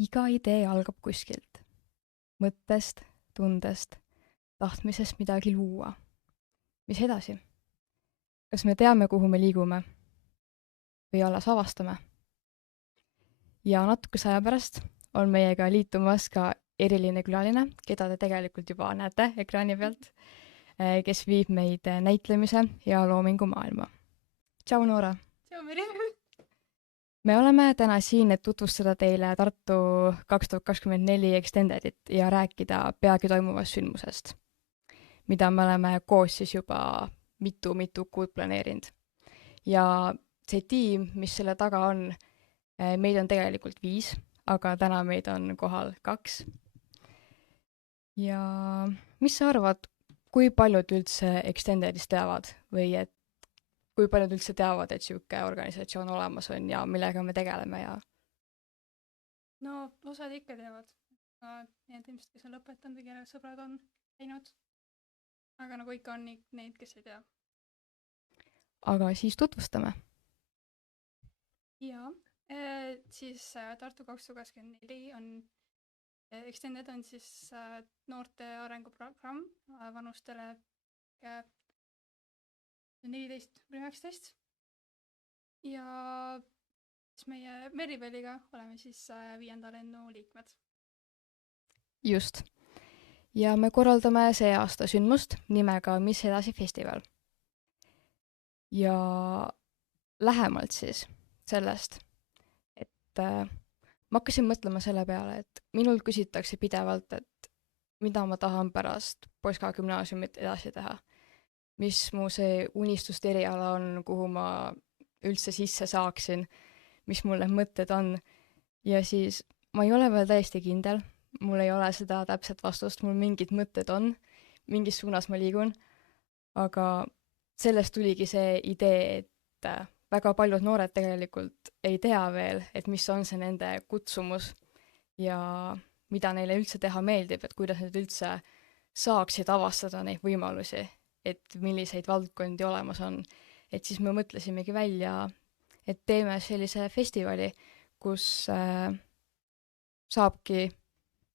Iga idee algab kuskilt. Mõttest, tundest, tahtmisest midagi luua. Mis edasi? Kas me teame, kuhu me liigume? Või alles avastame? Ja natukese aja pärast on meiega liitumas ka eriline külaline, keda te tegelikult juba näete ekraani pealt, kes viib meid näitlemise ja loomingu maailma. Tšau, Noora! Tšau, Meri! Me oleme täna siin, et tutvustada teile Tartu 2024 Extendedit ja rääkida peagi toimuvast sündmusest, mida me oleme koos siis juba mitu kuud planeerinud. Ja see tiim, mis selle taga on, meid on tegelikult 5, aga täna meid on kohal 2. Ja mis sa arvad, kui paljud üldse Extendedist teavad või et kui paljud üldse teavad, et sihuke organisatsioon olemas on ja millega me tegeleme ja? No, osad ikka teavad. Need inimesed, kes on lõpetanud või kelle sõbrad on teinud. Aga nagu ikka on neid, kes ei tea. Aga siis tutvustame. Jaa, siis Tartu 2024 on Extended on siis noorte arenguprogramm vanustele 14-19. Ja siis meie Meribeliga oleme siis 5. lennu liikmed. Just. Ja me korraldame see aasta sündmust nimega Mis edasi festival. Ja lähemalt siis sellest, et ma hakkasin mõtlema selle peale, et minult küsitakse pidevalt, et mida ma tahan pärast Poska gümnaasiumit edasi teha. Mis mu see unistuste eriala on, kuhu ma üldse sisse saaksin, mis mul need mõtted on. Ja siis ma ei ole veel täiesti kindel, mul ei ole seda täpset vastust, mul mingid mõtted on, mingis suunas ma liigun, aga sellest tuligi see idee, et väga paljud noored tegelikult ei tea veel, et mis on see nende kutsumus ja mida neile üldse teha meeldib, et kuidas nad üldse saaksid avastada neid võimalusi, et milliseid valdkondi olemas on. Et siis me mõtlesimegi välja, et teeme sellise festivali, kus saabki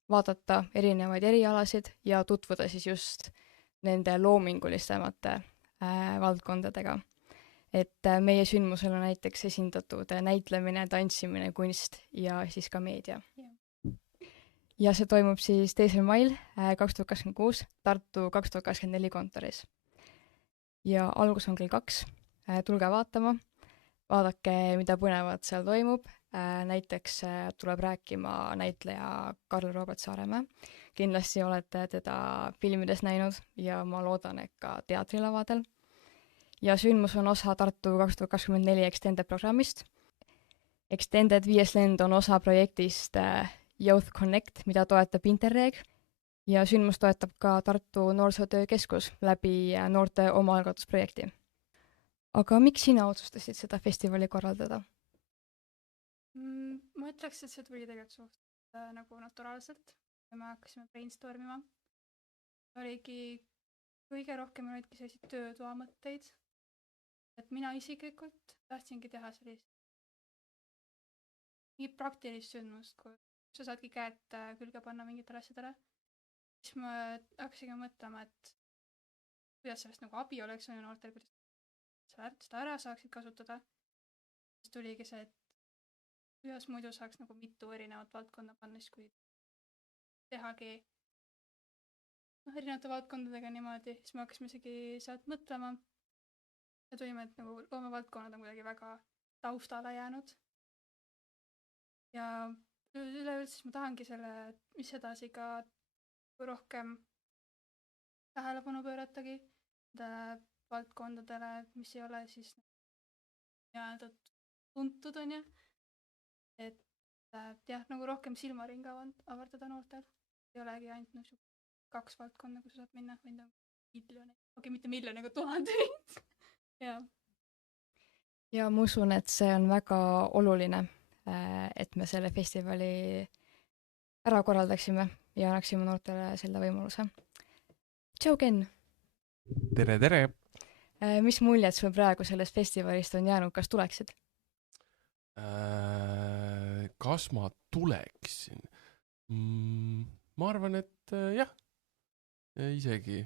vaadata erinevaid erialasid ja tutvuda siis just nende loomingulistemate valdkondadega. Et meie sündmusel on näiteks esindatud näitlemine, tantsimine, kunst ja siis ka meedia. Ja see toimub siis 2. mail 2026 Tartu 2024 kontoris. Ja algus on kell 2. Tulge vaatama, vaadake, mida põnevat seal toimub. Näiteks tuleb rääkima näitleja Karl Robert Saaremäe. Kindlasti olete teda filmides näinud ja ma loodan, et ka teatrilavadel. Ja sündmus on osa Tartu 2024 Extended programmist. Extended 5. lend on osa projektist Youth Connect, mida toetab Interreg. Ja sündmus toetab ka Tartu Noorsootöökeskus läbi noorte omaalgatusprojekti. Aga miks sina otsustasid seda festivali korraldada? Ma ütleks, et see tuli tegelikult suht nagu naturaalselt. Ja me hakkasime brainstormima. Oligi kõige rohkem olidki selliseid töötoa mõtteid. Et mina isiklikult tahtsingi teha sellist nii praktilist sündmust, kui sa saadki käed külge panna mingitele asjadele. Siis ma hakkasingi mõtlema, et kuidas sellest nagu abi oleks on ju noortel, kuidas seda ära saaksid kasutada. Siis tuligi see, et kuidas muidu saaks nagu mitu erinevat valdkonda panna, siis kui tehagi erinevate valdkondadega niimoodi, siis me hakkasime isegi sealt mõtlema. Ja tulime, et nagu loomevaldkonnad on kuidagi väga taustale jäänud. Ja üleüldse siis ma tahangi selle, mis edasi ka rohkem tähelepanu pööratagi valdkondadele, mis ei ole siis nii-öelda tuntud on ju. Et jah, nagu rohkem silmaringa avardada noortel. Ei olegi ainult 2 valdkonda, kus sa saad minna, või miljoni. Okei, mitte miljoni, aga 1000. Ja ma usun, et see on väga oluline, et me selle festivali ära korraldaksime ja annaksime noortele selle võimaluse. Tšau, Ken! Tere, tere! Mis muljed sul praegu sellest festivalist on jäänud, kas tuleksid? kas ma tuleksin? Ma arvan, et jah, isegi.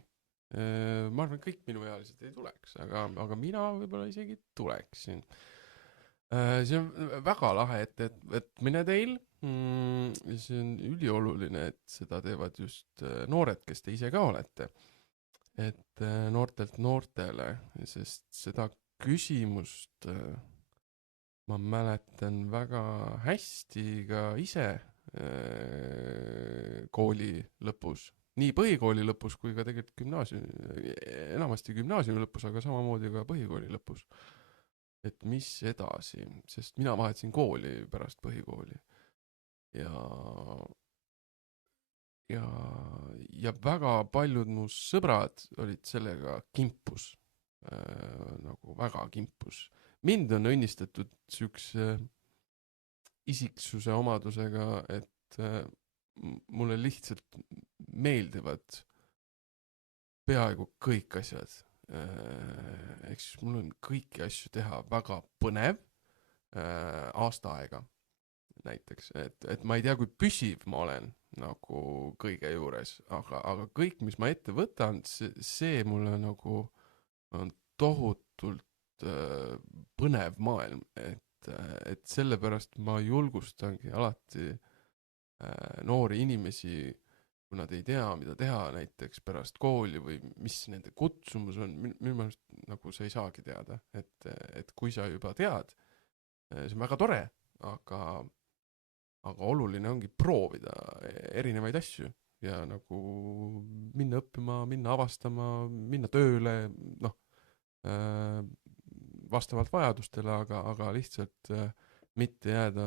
Ma arvan, et kõik minuealised ei tuleks, aga mina võib-olla isegi tuleksin. See on väga lahe, et mine teil. See on ülioluline, et seda teevad just noored, kes te ise ka olete. Et noortelt noortele, sest seda küsimust ma mäletan väga hästi ka ise kooli lõpus. Nii põhikooli lõpus kui ka tegelikult enamasti gümnaasiumi lõpus, aga samamoodi ka põhikooli lõpus. Et mis edasi, sest mina vahetasin kooli pärast põhikooli. Ja väga paljud mu sõbrad olid sellega kimpus. Nagu väga kimpus. Mind on õnnistatud sükse isiksuse omadusega, et mulle lihtsalt meeldivad peaaegu kõik asjad. Ehk siis mul on kõiki asju teha väga põnev aasta aega näiteks. Et ma ei tea, kui püsiv ma olen nagu kõige juures, aga kõik, mis ma ette võtan, see mulle nagu on tohutult põnev maailm, et sellepärast ma julgustangi alati noori inimesi, kui nad ei tea, mida teha näiteks pärast kooli või mis nende kutsumus on, minu meelest nagu sa ei saagi teada, et kui sa juba tead, see on väga tore, aga oluline ongi proovida erinevaid asju ja nagu minna õppima, minna avastama, minna tööle, vastavalt vajadustele, aga lihtsalt mitte jääda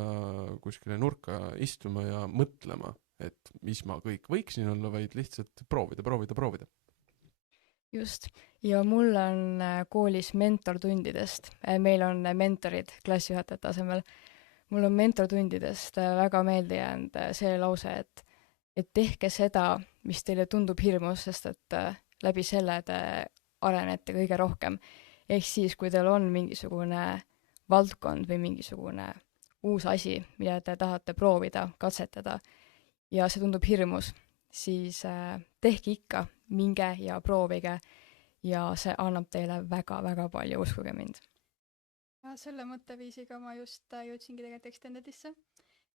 kuskile nurka istuma ja mõtlema, et mis ma kõik võiksin olla, vaid lihtsalt proovida. Just. Ja mul on koolis mentortundidest. Meil on mentorid klassijuhatajate asemel. Mul on mentortundidest väga meelde jäänud see lause, et tehke seda, mis teile tundub hirmus, sest et läbi selle te arenete kõige rohkem. Ehk siis, kui teil on mingisugune valdkond või mingisugune uus asi, mida te tahate proovida, katsetada ja see tundub hirmus, siis tehke ikka, minge ja proovige ja see annab teile väga-väga palju, uskuge mind. Ja selle mõtteviisiga ma just jõudsingi tegelikult Extendedisse,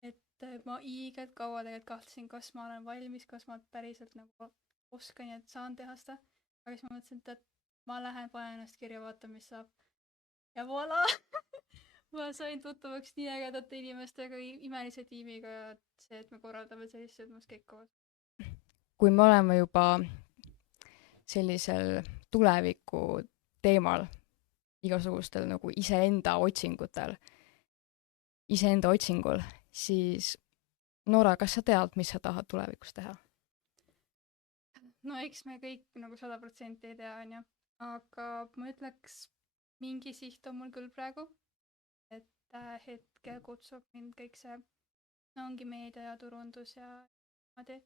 et ma iigelt kaua tegelikult kahtlesin, kas ma olen valmis, kas ma päriselt nagu oskan ja saan teha seda, aga siis ma mõtlesin, et ma lähen, panen ennast kirja, vaatan, mis saab. Ja voilà! Ma sain tuttavaks nii ägedate inimestega, imelise tiimiga ja see, et me korraldame sellist sündmust kõik koos. Kui me oleme juba sellisel tuleviku teemal, igasugustel nagu iseenda otsingul, siis Noora, kas sa tead, mis sa tahad tulevikus teha? No eks me kõik nagu 100% ei tea, on ju. Aga ma ütleks, mingi siht on mul küll praegu, et hetkel kutsub mind kõik see, ongi meedia ja turundus ja niimoodi.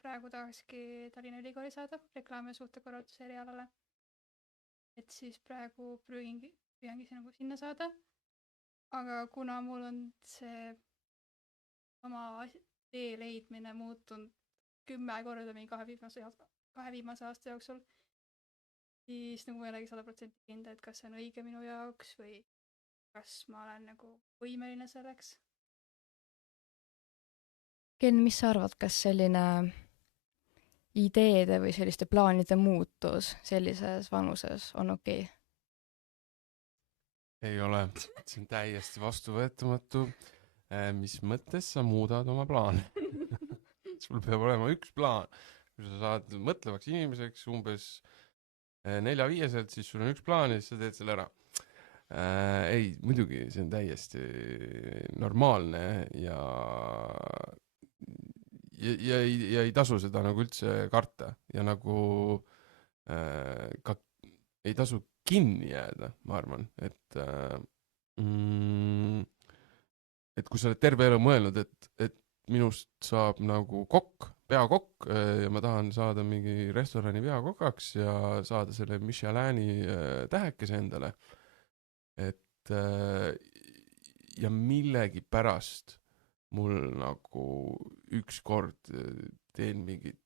Praegu tahakski Tallinna Ülikooli saada reklaami- ja suhtekorralduse erialale. Et siis praegu püüangi nagu sinna saada. Aga kuna mul on see oma tee leidmine muutunud 10 korda mingi 2 viimase aasta jooksul, siis nagu ma ei olegi 100% kindel, et kas see on õige minu jaoks või kas ma olen nagu võimeline selleks. Ken, mis sa arvad, kas selline ideede või selliste plaanide muutus sellises vanuses on okei? Ei ole, see on täiesti vastuvõetamatu. Mis mõttes sa muudad oma plaane? Sul peab olema üks plaan. Kui sa saad mõtlevaks inimeseks umbes 4-5-selt, siis sul on üks plaan ja siis sa teed selle ära. Ei, muidugi, see on täiesti normaalne ja ei tasu seda nagu üldse karta ja nagu ka ei tasu kinni jääda, ma arvan, et kui sa oled terve elu mõelnud, et minust saab nagu peakokk ja ma tahan saada mingi restorani peakokaks ja saada selle Michelini tähekese endale, et ja millegi pärast mul nagu ükskord teen mingit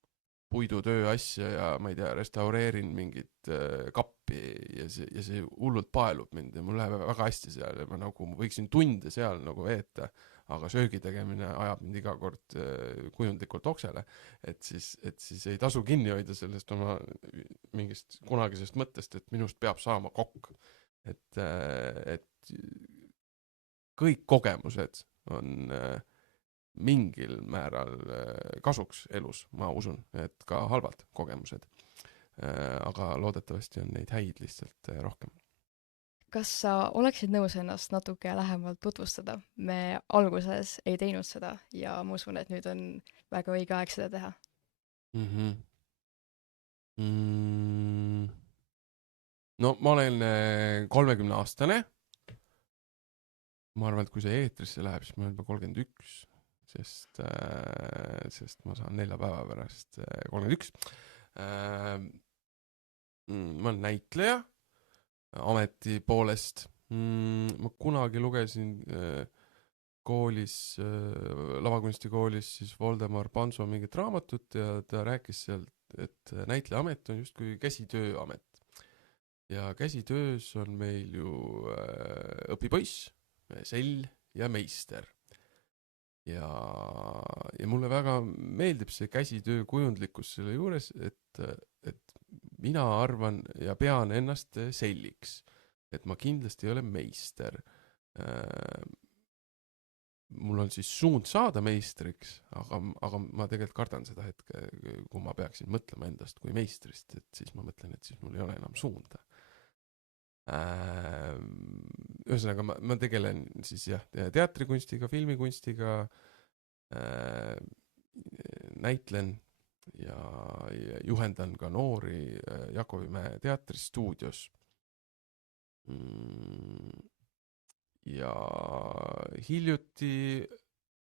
puidutöö asja ja ma ei tea, restaureerin mingit kappi ja see hullult paelub mind ja mul läheb väga hästi seal ja ma nagu võiksin tunde seal nagu veeta, aga söögi tegemine ajab mind iga kord kujundlikult oksele, et siis ei tasu kinni hoida sellest oma mingist kunagisest mõttest, et minust peab saama kokk. Et kõik kogemused on mingil määral kasuks elus, ma usun, et ka halvad kogemused. Aga loodetavasti on neid häid lihtsalt rohkem. Kas sa oleksid nõus ennast natuke lähemalt tutvustada? Me alguses ei teinud seda ja ma usun, et nüüd on väga õige aeg seda teha. No ma olen 30-aastane. Ma arvan, et kui see eetrisse läheb, siis ma olen juba 31. Sest ma saan 4 päeva pärast 31. Ma olen näitleja ameti poolest. Ma kunagi lugesin koolis, lavakunstikoolis siis Voldemar Panso mingit raamatut ja ta rääkis seal, et näitlejamet on justkui käsitööamet. Ja käsitöös on meil ju õpipoiss, sell ja meister. Ja mulle väga meeldib see käsitöö kujundlikkus selle juures, et mina arvan ja pean ennast selliks, et ma kindlasti ei ole meister. Mul on siis suund saada meistriks, aga ma tegelikult kardan seda hetke, kui ma peaksin mõtlema endast kui meistrist, et siis ma mõtlen, et siis mul ei ole enam suunda. Ühesõnaga ma tegelen siis teatrikunstiga, filmikunstiga, näitlen ja juhendan ka noori Jakobimäe teatristuudios. Ja hiljuti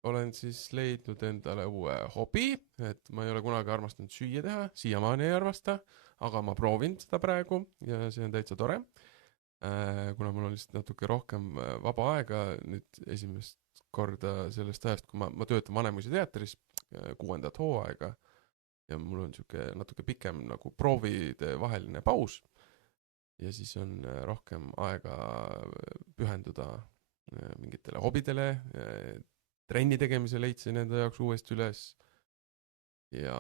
olen siis leidnud endale uue hobi, et ma ei ole kunagi armastanud süüa teha, siiamaani ei armasta, aga ma proovin seda praegu ja see on täitsa tore. Kuna mul on lihtsalt natuke rohkem vaba aega nüüd esimest korda sellest ajast, kui ma töötan Vanemuise teatris 6. hooaega ja mul on natuke pikem nagu proovide vaheline paus ja siis on rohkem aega pühenduda mingitele hobidele, trenni tegemise leidsin enda jaoks uuesti üles ja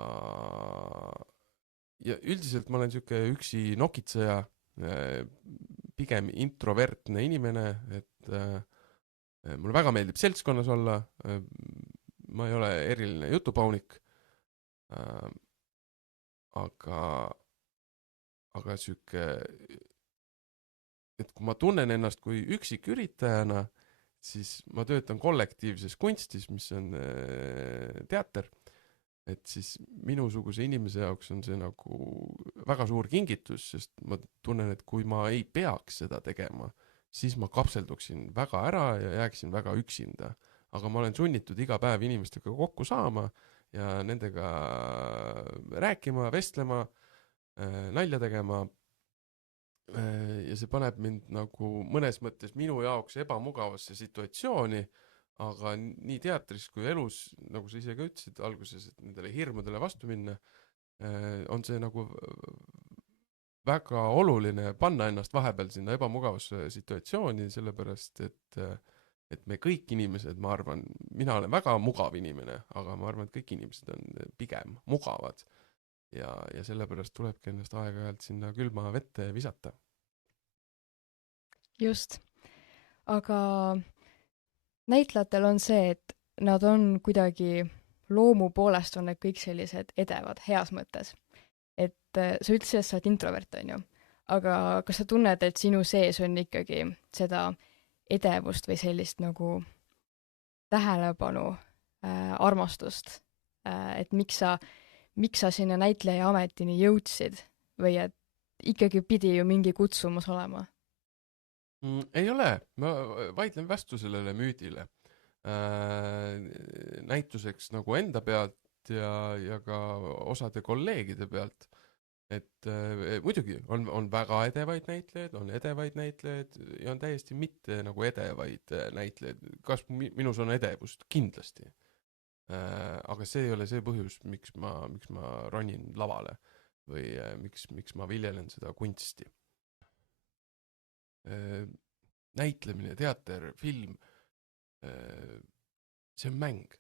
üldiselt ma olen üksi nokitseja, pigem introvertne inimene, et mulle väga meeldib seltskonnas olla, ma ei ole eriline jutupaunik, aga et kui ma tunnen ennast kui üksik üritajana, siis ma töötan kollektiivses kunstis, mis on teater, et siis minusuguse inimese jaoks on see nagu väga suur kingitus, sest ma tunnen, et kui ma ei peaks seda tegema, siis ma kapselduksin väga ära ja jääksin väga üksinda. Aga ma olen sunnitud iga päev inimestega kokku saama ja nendega rääkima, vestlema, nalja tegema. Ja see paneb mind nagu mõnes mõttes minu jaoks ebamugavasse situatsiooni, aga nii teatris kui elus, nagu sa ise ka ütlesid alguses, et nendele hirmudele vastu minna, on see nagu väga oluline panna ennast vahepeal sinna ebamugavasse situatsiooni, sellepärast, et me kõik inimesed, ma arvan, mina olen väga mugav inimene, aga ma arvan, et kõik inimesed on pigem mugavad ja sellepärast tulebki ennast aeg-ajalt sinna külma vette visata. Just, aga näitlejatel on see, et nad on kuidagi loomu poolest on need kõik sellised edevad, heas mõttes. Et sa ütlesid, et sa oled introvert, on ju. Aga kas sa tunned, et sinu sees on ikkagi seda edevust või sellist nagu tähelepanu, armastust, et miks sa sinna näitleja ametini jõudsid või et ikkagi pidi ju mingi kutsumus olema? Ei ole, ma vaidlen vastu sellele müüdile. Näituseks nagu enda pealt ja ka osade kolleegide pealt, et muidugi on väga edevaid näitlejaid, on edevaid näitlejaid ja on täiesti mitte nagu edevaid näitlejaid. Kas minus on edevust? Kindlasti. Aga see ei ole see põhjus, miks ma ronin lavale või miks ma viljelen seda kunsti. Näitlemine, teater, film, see on mäng.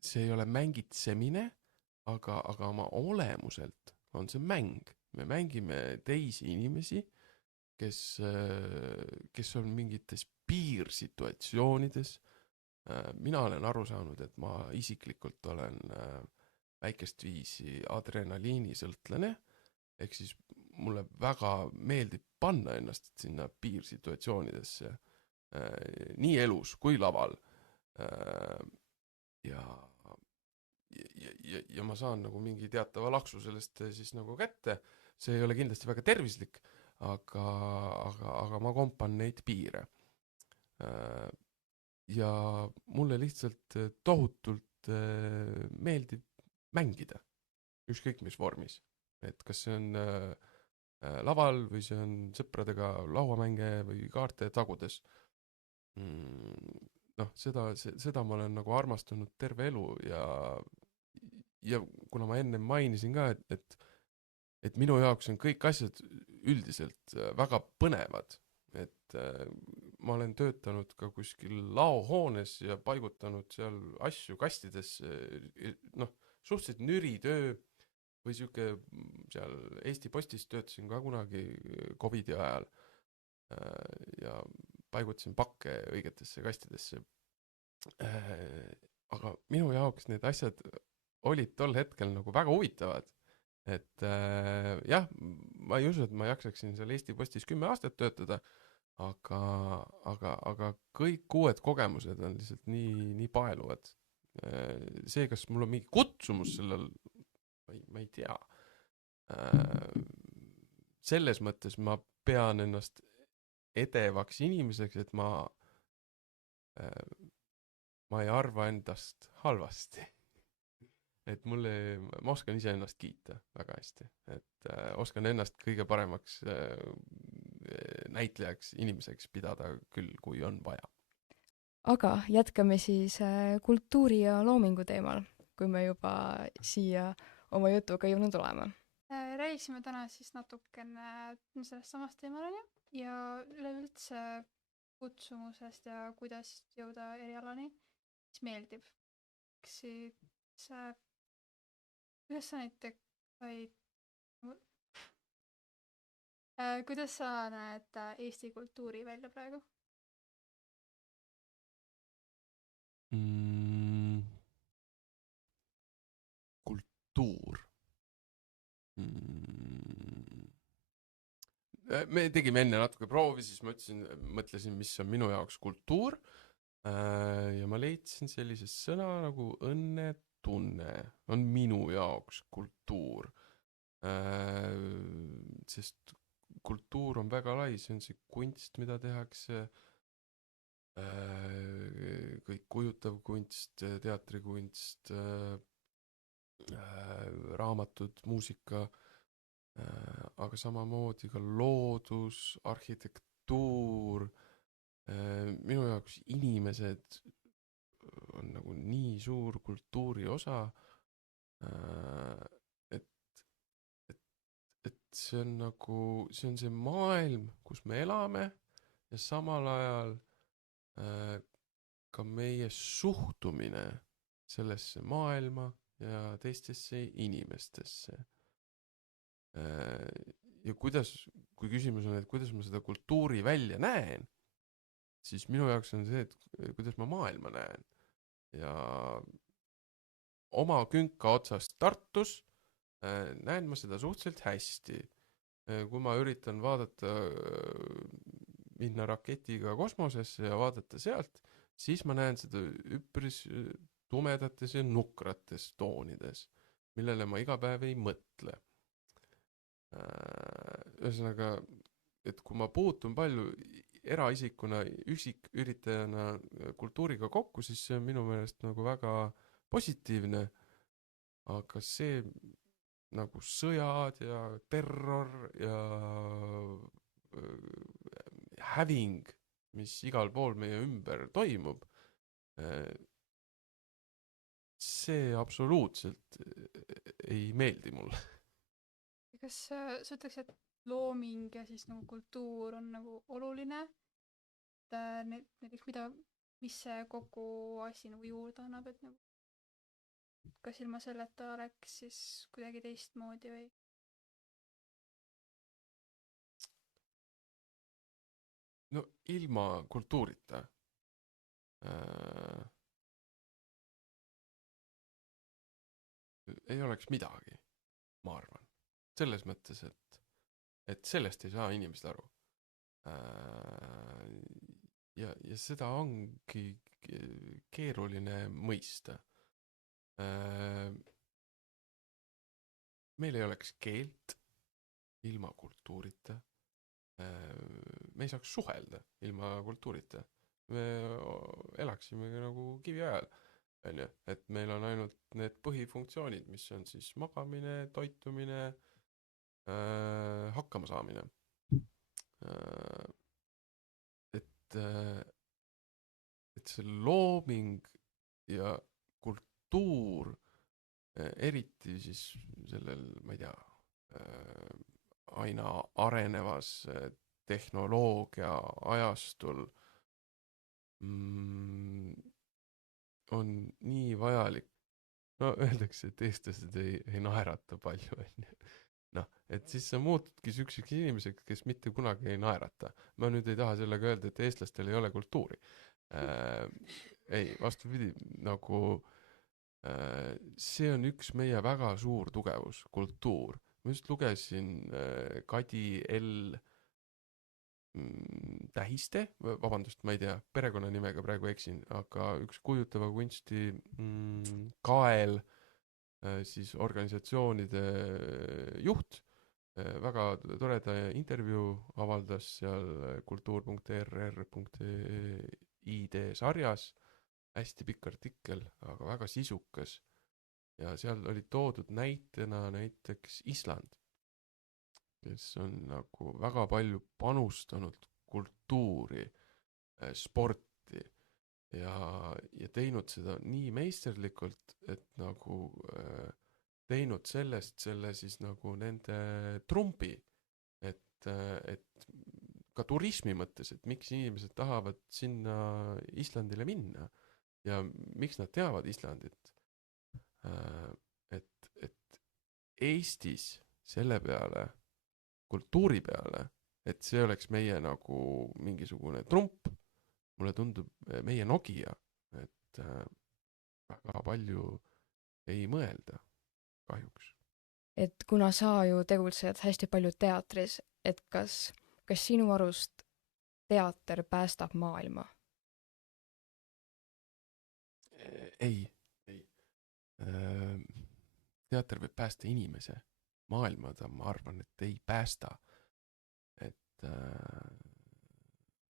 See ei ole mängitsemine, aga oma olemuselt on see mäng. Me mängime teisi inimesi, kes on mingites piirsituatsioonides. Mina olen aru saanud, et ma isiklikult olen väikest viisi adrenaliinisõltlane, ehk siis mulle väga meeldib panna ennast sinna piirsituatsioonidesse, nii elus kui laval. Ja ma saan nagu mingi teatava laksu sellest siis nagu kätte. See ei ole kindlasti väga tervislik, aga ma kompan neid piire. Ja mulle lihtsalt tohutult meeldib mängida, ükskõik mis vormis. Et kas see on laval või see on sõpradega lauamänge või kaarte tagudes. Seda ma olen nagu armastanud terve elu ja kuna ma enne mainisin ka, et minu jaoks on kõik asjad üldiselt väga põnevad, et ma olen töötanud ka kuskil laohoones ja paigutanud seal asju kastidesse, suhteliselt nüritöö või siuke seal Eesti Postis töötasin ka kunagi COVID-i ajal ja paigutasin pakke õigetesse kastidesse. Aga minu jaoks need asjad olid tol hetkel nagu väga huvitavad. Et jah, ma ei usu, et ma jaksaksin seal Eesti Postis 10 aastat töötada, aga kõik uued kogemused on lihtsalt nii paeluvad. See, kas mul on mingi kutsumus sellel, ma ei tea. Selles mõttes ma pean ennast edevaks inimeseks, et ma ei arva endast halvasti. Et ma oskan ise ennast kiita väga hästi. Et oskan ennast kõige paremaks näitlejaks, inimeseks pidada küll, kui on vaja. Aga jätkame siis kultuuri ja loomingu teemal, kui me juba siia oma jutuga jõudnud oleme. Räägiksime täna siis natukene sellest samast teemal ja üleüldse kutsumusest ja kuidas jõuda erialani, mis meeldib. Kuidas sa näiteks kuidas sa näed Eesti kultuuri välja praegu? Kultuur. Me tegime enne natuke proovi, siis ma mõtlesin, mis on minu jaoks kultuur. Ja ma leidsin sellise sõna nagu õnnetunne on minu jaoks kultuur. Sest kultuur on väga lai, see on see kunst, mida tehakse, kõik kujutav kunst, teatrikunst, raamatud, muusika, aga samamoodi ka loodus, arhitektuur. Minu jaoks inimesed on nagu nii suur kultuuri osa, et see on nagu, see on see maailm, kus me elame ja samal ajal ka meie suhtumine sellesse maailma ja teistesse inimestesse. Ja kui küsimus on, et kuidas ma seda kultuuri välja näen, siis minu jaoks on see, et kuidas ma maailma näen. Ja oma künka otsast Tartus näen ma seda suhteliselt hästi. Kui ma üritan vaadata, minna raketiga kosmosesse ja vaadata sealt, siis ma näen seda üpris tumedates ja nukrates toonides, millele ma iga päev ei mõtle. Ühesõnaga, et kui ma puutun palju eraisikuna, üksiküritajana kultuuriga kokku, siis see on minu meelest nagu väga positiivne. aga see nagu sõjad ja terror ja häving, mis igal pool meie ümber toimub, see absoluutselt ei meeldi mulle. kas sa ütleks, et looming ja siis nagu kultuur on nagu oluline, et näiteks mis see kogu asi nagu juurde annab, et nagu kas ilma selleta oleks siis kuidagi teistmoodi või? No ilma kultuurita äh, ei oleks midagi, ma arvan. Selles mõttes, et sellest ei saa inimesed aru. Ja seda ongi keeruline mõista. Meil ei oleks keelt ilma kultuurita. Me ei saaks suhelda ilma kultuurita. Me elaksime nagu kiviajal. Et meil on ainult need põhifunktsioonid, mis on siis magamine, toitumine, hakkama saamine. Et see looming ja kultuur, eriti siis sellel, ma ei tea, aina arenevas tehnoloogia ajastul on nii vajalik. No öeldakse, et eestlased ei naerata palju, noh, et siis sa muutudki sükkseks inimeseks, kes mitte kunagi ei naerata. Ma nüüd ei taha sellega öelda, et eestlastel ei ole kultuuri. Ei, vastupidi, nagu see on üks meie väga suur tugevus, kultuur. Ma just lugesin Kadi L. Tähiste, vabandust, ma ei tea, perekonnanimega praegu eksin, aga üks kujutava kunsti Kael, siis organisatsioonide juht, väga toreda intervjuu avaldas seal kultuur.rr.id sarjas, hästi pikk artikkel, aga väga sisukas. Ja seal oli toodud näitena näiteks Island, kes on nagu väga palju panustanud kultuuri, sporti ja teinud seda nii meisterlikult, et nagu teinud sellest selle siis nagu nende trumbi, et ka turismi mõttes, et miks inimesed tahavad sinna Islandile minna ja miks nad teavad Islandit. Et Eestis selle peale, kultuuri peale, et see oleks meie nagu mingisugune trump, mulle tundub meie Nokia, et väga palju ei mõelda kahjuks. Et kuna sa ju tegutsed hästi palju teatris, et kas sinu arust teater päästab maailma? Ei. Teater võib päästa inimese. Maailma ta, ma arvan, et ei päästa.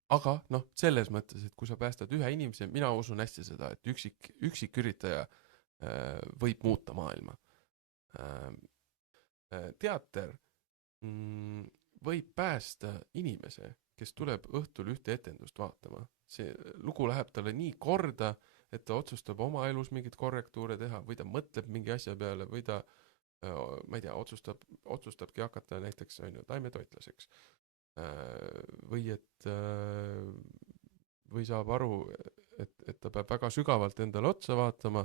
Aga noh, selles mõttes, et kui sa päästad ühe inimese, mina usun hästi seda, et üksik üritaja võib muuta maailma. Teater võib päästa inimese, kes tuleb õhtul ühte etendust vaatama. See lugu läheb talle nii korda, et ta otsustab oma elus mingit korrektuure teha või ta mõtleb mingi asja peale või ta ma ei tea, otsustabki hakata näiteks taimetoitlaseks. Või saab aru, et ta peab väga sügavalt endale otsa vaatama,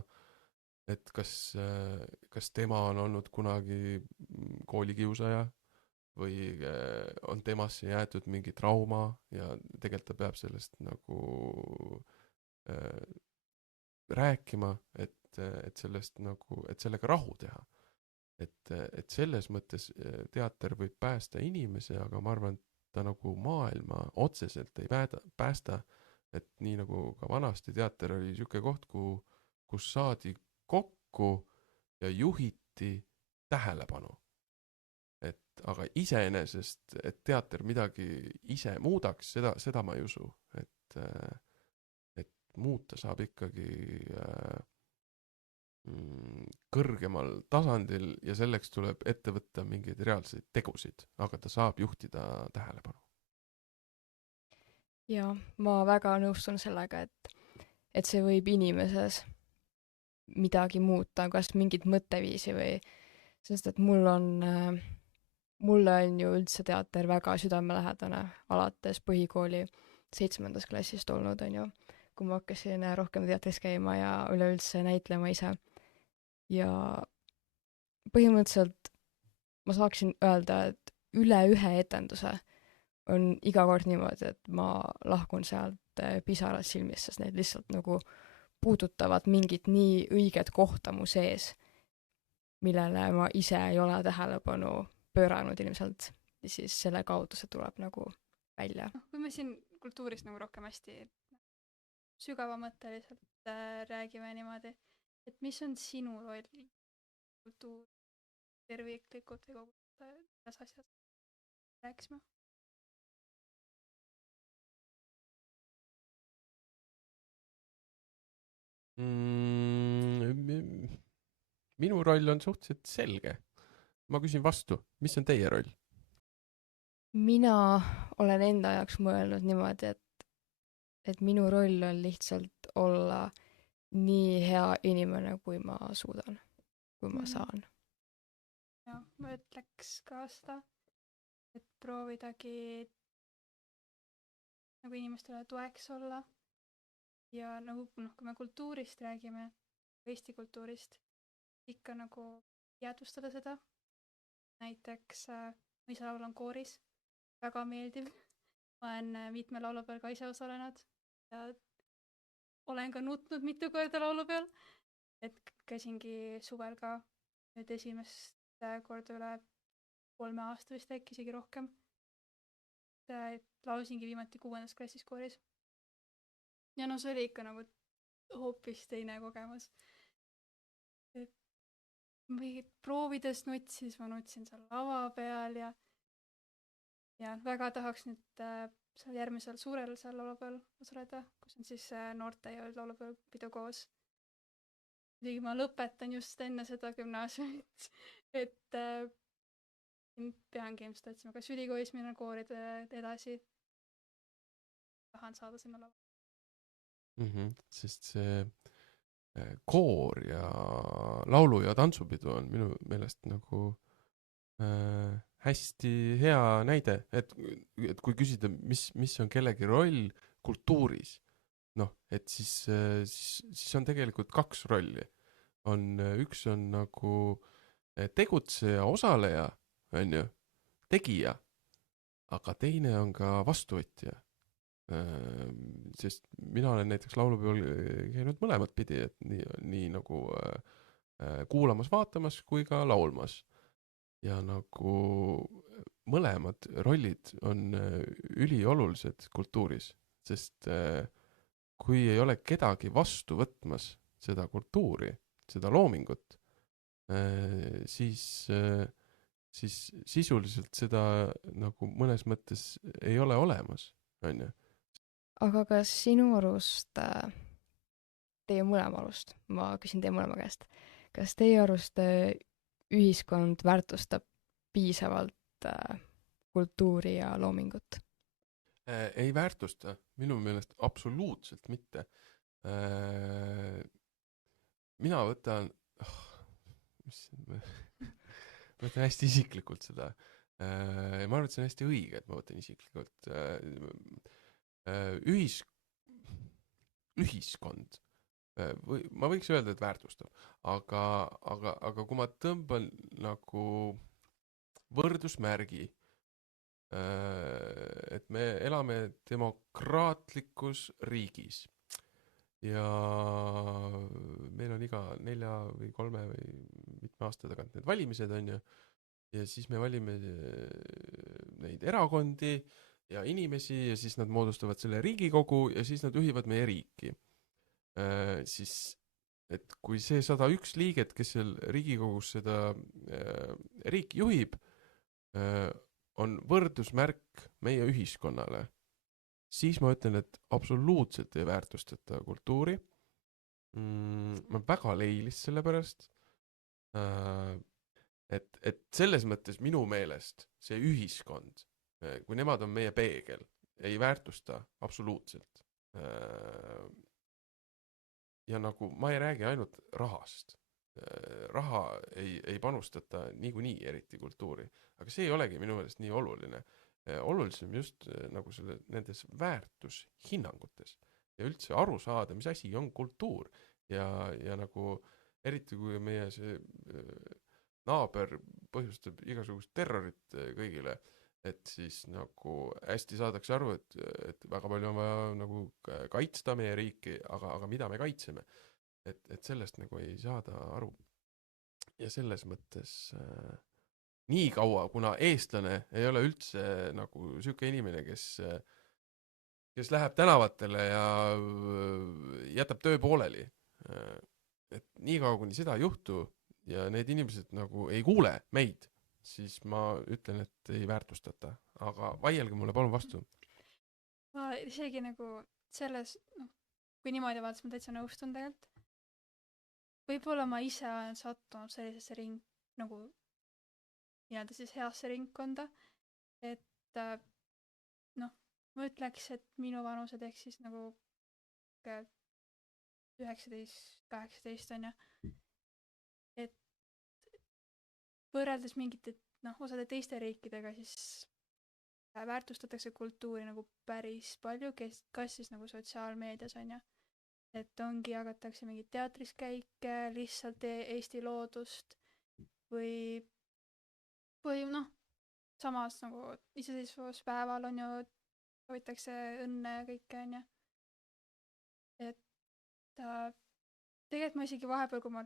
et kas tema on olnud kunagi koolikiusaja või on temasse jäetud mingi trauma ja tegelikult ta peab sellest nagu rääkima, et sellest nagu, et sellega rahu teha. Et selles mõttes teater võib päästa inimese, aga ma arvan, et ta nagu maailma otseselt ei päästa, et nii nagu ka vanasti teater oli siuke koht, kus saadi kokku ja juhiti tähelepanu. Aga iseenesest, et teater midagi ise muudaks, seda ma ei usu, et muuta saab ikkagi kõrgemal tasandil ja selleks tuleb ette võtta mingeid reaalseid tegusid, aga ta saab juhtida tähelepanu. ja ma väga nõustun sellega, et see võib inimeses midagi muuta, kas mingit mõtteviisi või, sest et mulle on ju üldse teater väga südamelähedane alates põhikooli 7. klassist olnud, on ju, kui ma hakkasin rohkem teatris käima ja üleüldse näitlema ise. Ja põhimõtteliselt ma saaksin öelda, et üle ühe etenduse on iga kord niimoodi, et ma lahkun sealt pisarad silmis, sest need lihtsalt nagu puudutavad mingit nii õiget kohta mu sees, millele ma ise ei ole tähelepanu pööranud ilmselt ja siis selle kaudu see tuleb nagu välja. Kui me siin kultuurist nagu rohkem hästi sügavamõtteliselt räägime niimoodi, et mis on sinu roll kultuur terviklikult või kogu selles asjas rääkisime? Minu roll on suhteliselt selge. Ma küsin vastu, mis on teie roll? Mina olen enda jaoks mõelnud niimoodi, et minu roll on lihtsalt olla nii hea inimene, kui ma suudan, kui ma saan. Ja, ma ütleks ka seda, et proovidagi nagu inimestele toeks olla ja nagu kui me kultuurist räägime, Eesti kultuurist, ikka nagu jäädvustada seda. Näiteks ma ise laulan kooris, väga meeldiv. Ma olen mitme laulupeal ka ise osalenud ja olen ka nutnud mitu korda laulupeal. Et käisingi suvel ka nüüd esimest korda üle 3 aasta vist äkki isegi rohkem. Laulsingi viimati 6. klassis kooris. Ja no see oli ikka nagu hoopis teine kogemus. Või proovides nutsis, ma nutsin seal lava peal ja väga tahaks nüüd seal järgmisel suurel seal laulupeal osaleda, kus on siis noorte ja laulupeal pidu koos. Muidugi ma lõpetan just enne seda gümnaasiumit, et peangi ilmselt otsima kas ülikoolis minna kooride edasi. Tahan saada sinna lava. Sest see koor ja laulu- ja tantsupidu on minu meelest nagu hästi hea näide, et kui küsida, mis on kellegi roll kultuuris, et siis on tegelikult 2 rolli. Üks on nagu tegutseja, osaleja, on ju, tegija, aga teine on ka vastuvõtja. Sest mina olen näiteks laulupeol käinud mõlemat pidi, et nii nagu kuulamas, vaatamas kui ka laulmas. Ja nagu mõlemad rollid on üliolulised kultuuris, sest kui ei ole kedagi vastu võtmas seda kultuuri, seda loomingut, siis sisuliselt seda nagu mõnes mõttes ei ole olemas, on ju. Aga kas sinu arust, teie mõlema arust, ma küsin teie mõlema käest, kas teie arust ühiskond väärtustab piisavalt kultuuri ja loomingut? Ei väärtusta, minu meelest absoluutselt mitte. Mina võtan hästi isiklikult seda. Ma arvan, et see on hästi õige, et ma võtan isiklikult. Ühiskond, ma võiks öelda, et väärtustab, aga kui ma tõmban nagu võrdusmärgi, et me elame demokraatlikus riigis ja meil on iga 4 või 3 või mitme aasta tagant need valimised, on ju, ja siis me valime neid erakondi ja inimesi ja siis nad moodustavad selle Riigikogu ja siis nad juhivad meie riiki. Siis, et kui see 101 liiget, kes seal Riigikogus seda riiki juhib, on võrdusmärk meie ühiskonnale, siis ma ütlen, et absoluutselt ei väärtustata kultuuri ma väga leilis selle pärast, et selles mõttes minu meelest see ühiskond, kui nemad on meie peegel, ei väärtusta absoluutselt. Ja nagu ma ei räägi ainult rahast. Raha ei panustata niikuinii eriti kultuuri, aga see ei olegi minu meelest nii oluline. Olulisem just nagu nendes väärtushinnangutes ja üldse aru saada, mis asi on kultuur ja nagu eriti kui meie see naaber põhjustab igasugust terrorit kõigile, et siis nagu hästi saadakse aru, et väga palju on vaja nagu kaitsta meie riiki, aga mida me kaitseme? Et sellest nagu ei saada aru. Ja selles mõttes nii kaua, kuna eestlane ei ole üldse nagu siuke inimene, kes läheb tänavatele ja jätab töö pooleli. Et nii kaua, kuni seda ei juhtu ja need inimesed nagu ei kuule meid, siis ma ütlen, et ei väärtustata. Aga vaielge mulle palun vastu. Ma isegi nagu selles, kui niimoodi vaadates ma täitsa nõustun tegelikult. Võib-olla ma ise olen sattunud sellisesse nagu nii-öelda siis heasse ringkonda, et ma ütleks, et minu vanused ehk siis nagu 19-18 on ja, et võrreldes mingite osade teiste riikidega siis väärtustatakse kultuuri nagu päris palju, kas siis nagu sotsiaalmeedias on ja, et ongi jagatakse mingid teatriskäike, lihtsalt Eesti loodust või samas nagu iseseisvuspäeval on ju soovitakse õnne ja kõike on ja. Et tegelikult ma isegi vahepeal, kui ma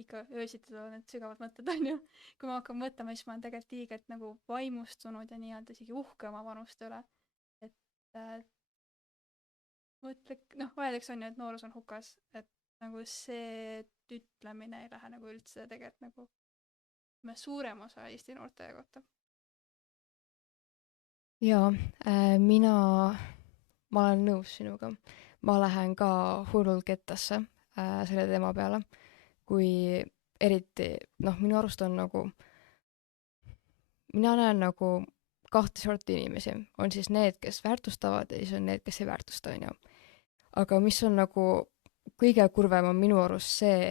ikka öösiti tulevad need sügavad mõtted on ju, kui ma hakkan mõtlema, siis ma olen tegelikult liiget nagu vaimustunud ja nii-öelda isegi uhke oma vanuste üle. Et öeldakse on ju, et noorus on hukas, et nagu see ütlemine ei lähe nagu üldse tegelikult nagu suurem osa Eesti noorte kohta. Jaa, ma olen nõus sinuga. Ma lähen ka hullult kettasse selle teema peale, kui eriti, minu arust on nagu, mina näen nagu kahte sorti inimesi. On siis need, kes väärtustavad ja siis on need, kes ei väärtusta, on ju. Aga mis on nagu kõige kurvem on minu arust see,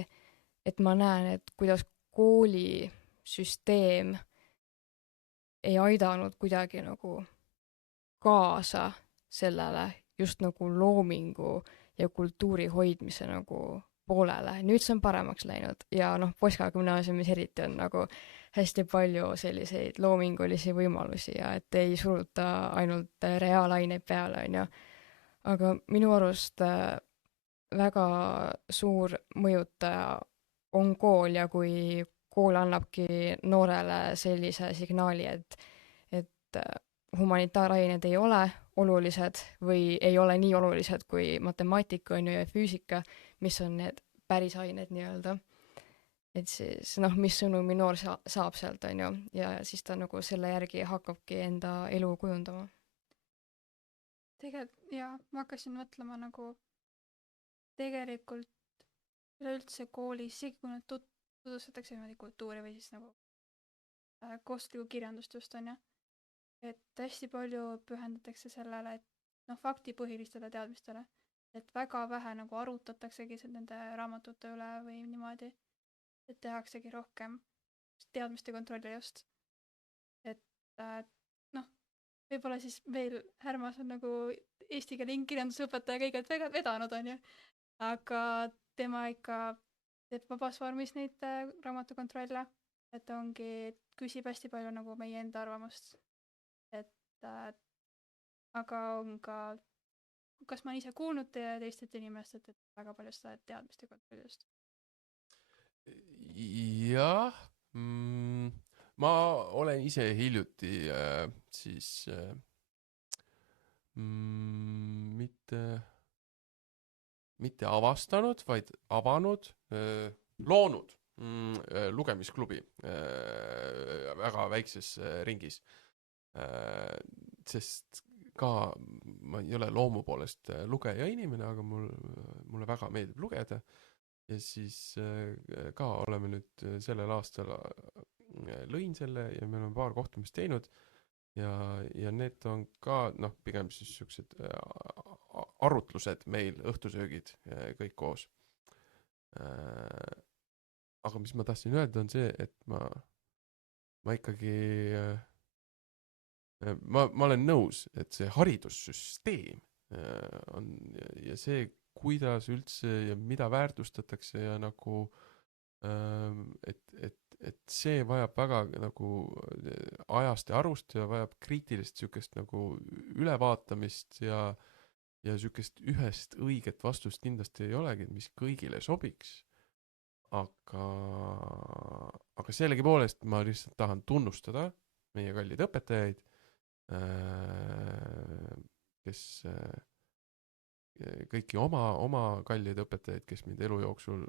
et ma näen, et kuidas koolisüsteem ei aidanud kuidagi nagu kaasa sellele just nagu loomingu ja kultuuri hoidmise nagu poolele. Nüüd see on paremaks läinud ja Poska gümnaasiumis eriti on nagu hästi palju selliseid loomingulisi võimalusi ja et ei suruta ainult reaalaineid peale, on ju. Aga minu arust väga suur mõjutaja on kool ja kui kool annabki noorele sellise signaali, et humanitaarained ei ole olulised või ei ole nii olulised kui matemaatika on ju ja füüsika, mis on need päris ained nii-öelda. Et siis mis sõnumi noor saab sealt on ju ja siis ta nagu selle järgi hakkabki enda elu kujundama. Tegelikult jaa, ma hakkasin mõtlema nagu tegelikult üleüldse koolis, isegi kui nad tutvustatakse niimoodi kultuuri või siis nagu koostlikku kirjandust just on ja, et hästi palju pühendatakse sellele, et faktipõhilistele teadmistele, et väga vähe nagu arutataksegi nende raamatute üle või niimoodi, et tehaksegi rohkem teadmiste kontrolli just. Et võib-olla siis veel Härmas on nagu eesti keele kirjandusõpetaja kõigelt vedanud on ju, aga tema ikka teeb vabas vormis neid raamatukontrolle, et ongi, küsib hästi palju nagu meie enda arvamust. Et aga on ka, kas ma ise kuulnud teistelt inimestelt, et väga palju seda teadmiste kontrollist? Jah, ma olen ise hiljuti siis mitte avastanud, vaid avanud, loonud lugemisklubi väga väikses ringis. Sest ka, ma ei ole loomu poolest lugeja inimene, aga mulle väga meeldib lugeda ja siis ka oleme nüüd sellel aastal lõin selle ja me oleme paar kohtumist teinud ja need on ka pigem siis siuksed arutlused meil, õhtusöögid, kõik koos. Aga mis ma tahtsin öelda on see, et ma ikkagi ma olen nõus, et see haridussüsteem on ja see, kuidas üldse ja mida väärtustatakse ja nagu et see vajab väga nagu ajast ja arust ja vajab kriitilist siukest nagu ülevaatamist ja siukest ühest õiget vastust kindlasti ei olegi, mis kõigile sobiks. Aga sellegipoolest ma lihtsalt tahan tunnustada meie kallid õpetajaid, kes kõiki oma kallid õpetajaid, kes mind elu jooksul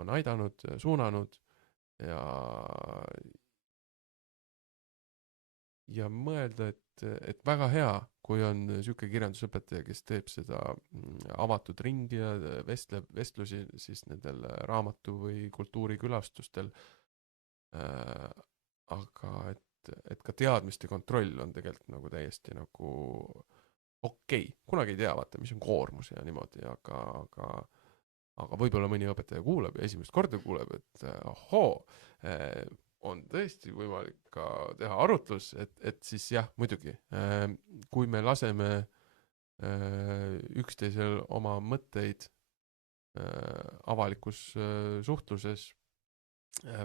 on aidanud, suunanud ja mõelda, et väga hea, kui on siuke kirjandusõpetaja, kes teeb seda avatud ringi ja vestlusi siis nendel raamatu või kultuurikülastustel. Aga et ka teadmiste kontroll on tegelikult nagu täiesti nagu okei. Kunagi ei tea, vaata, mis on koormus ja niimoodi, aga võib-olla mõni õpetaja kuuleb ja esimest korda kuuleb, et on tõesti võimalik ka teha arutlus, et siis jah, muidugi, kui me laseme üksteisel oma mõtteid avalikus suhtluses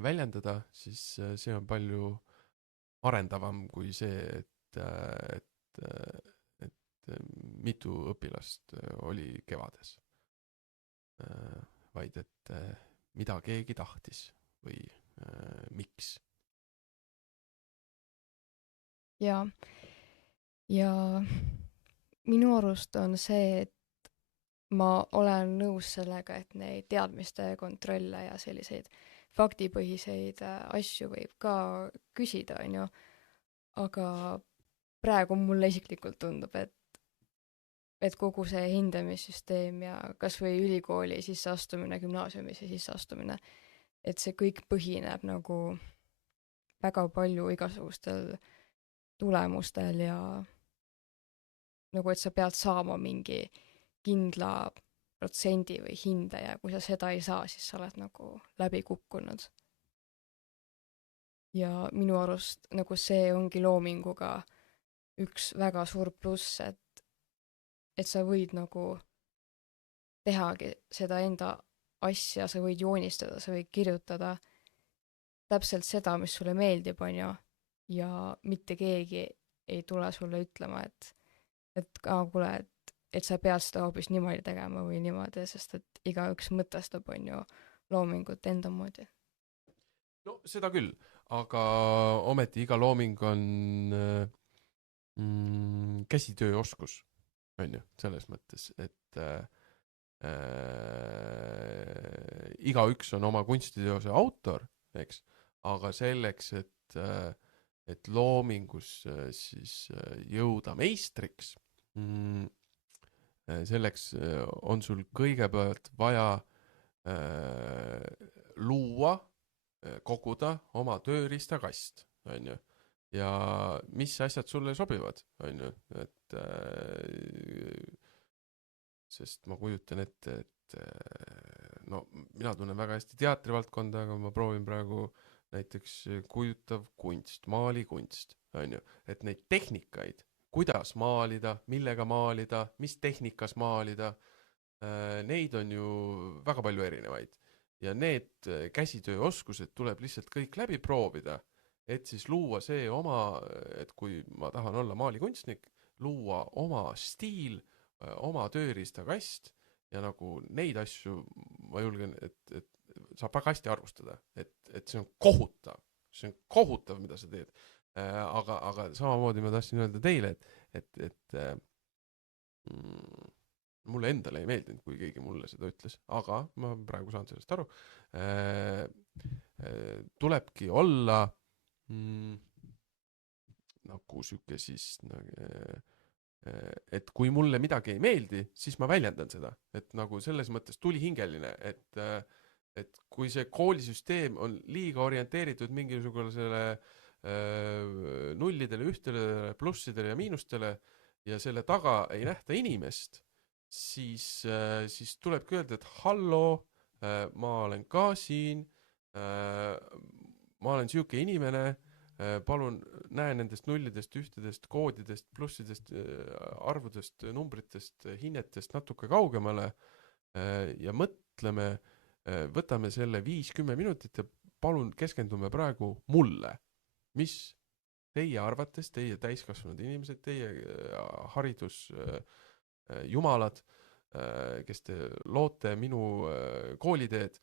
väljendada, siis see on palju arendavam kui see, et mitu õpilast oli kevades. Vaid, et mida keegi tahtis või miks. Ja minu arust on see, et ma olen nõus sellega, et neid teadmiste kontrolle ja selliseid faktipõhiseid asju võib ka küsida, on ju. Aga praegu mulle isiklikult tundub, et kogu see hindamissüsteem ja kas või ülikooli sisseastumine, gümnaasiumisse sisseastumine, et see kõik põhineb nagu väga palju igasugustel tulemustel ja nagu, et sa pead saama mingi kindla protsendi või hinde ja kui sa seda ei saa, siis sa oled nagu läbi kukkunud. Ja minu arust nagu see ongi loominguga üks väga suur pluss, et sa võid nagu tehagi seda enda asja, sa võid joonistada, sa võid kirjutada täpselt seda, mis sulle meeldib, on ju, ja mitte keegi ei tule sulle ütlema, et kuule, et sa pead seda hoopis niimoodi tegema või niimoodi, sest et igaüks mõtestab, on ju, loomingut enda moodi. No seda küll, aga ometi iga looming on käsitööoskus, on ju, selles mõttes, et igaüks on oma kunstiteose autor, eks, aga selleks, et loomingus siis jõuda meistriks, selleks on sul kõigepealt vaja luua, koguda oma tööriistakast, on ju. Ja mis asjad sulle sobivad, on ju, et sest ma kujutan ette, et no mina tunnen väga hästi teatrivaldkonda, aga ma proovin praegu näiteks kujutav kunst, maalikunst, on ju, et neid tehnikaid, kuidas maalida, millega maalida, mis tehnikas maalida, neid on ju väga palju erinevaid. Ja need käsitööoskused tuleb lihtsalt kõik läbi proovida, et siis luua see oma, et kui ma tahan olla maalikunstnik, luua oma stiil, oma tööriistakast ja nagu neid asju ma julgen, et saab väga hästi arvustada, et see on kohutav, mida sa teed. Aga samamoodi ma tahtsin öelda teile, et mulle endale ei meeldinud, kui keegi mulle seda ütles, aga ma praegu saan sellest aru. Tulebki olla nagu sihuke siis et kui mulle midagi ei meeldi, siis ma väljendan seda, et nagu selles mõttes tulihingeline, et kui see koolisüsteem on liiga orienteeritud mingisugusele nullidele, ühtedele, plussidele ja miinustele ja selle taga ei nähta inimest, siis tulebki öelda, et halloo, ma olen ka siin, ma olen sihuke inimene, palun näe nendest nullidest, ühtedest, koodidest, plussidest, arvudest, numbritest, hinnetest natuke kaugemale ja mõtleme, võtame selle 5-10 minutit ja palun keskendume praegu mulle. Mis teie arvates, teie täiskasvanud inimesed, teie haridusjumalad, kes te loote minu kooliteed,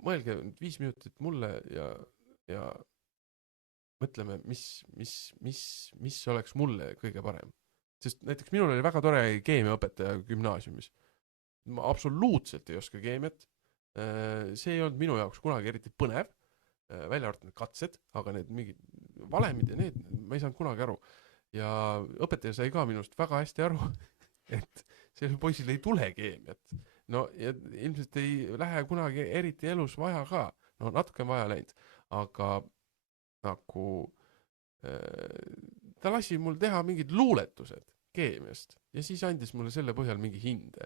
mõelge 5 minutit mulle ja mõtleme, mis oleks mulle kõige parem. Sest näiteks minul oli väga tore keemiaõpetaja gümnaasiumis. Ma absoluutselt ei oska keemiat. See ei olnud minu jaoks kunagi eriti põnev, välja arvatud need katsed, aga need mingid valemid ja need, ma ei saanud kunagi aru. Ja õpetaja sai ka minust väga hästi aru, et sellel poisil ei tule keemiat. No ja ilmselt ei lähe kunagi eriti elus vaja ka. No natuke on vaja läinud, aga nagu ta lasi mul teha mingid luuletused keemiast ja siis andis mulle selle põhjal mingi hinde.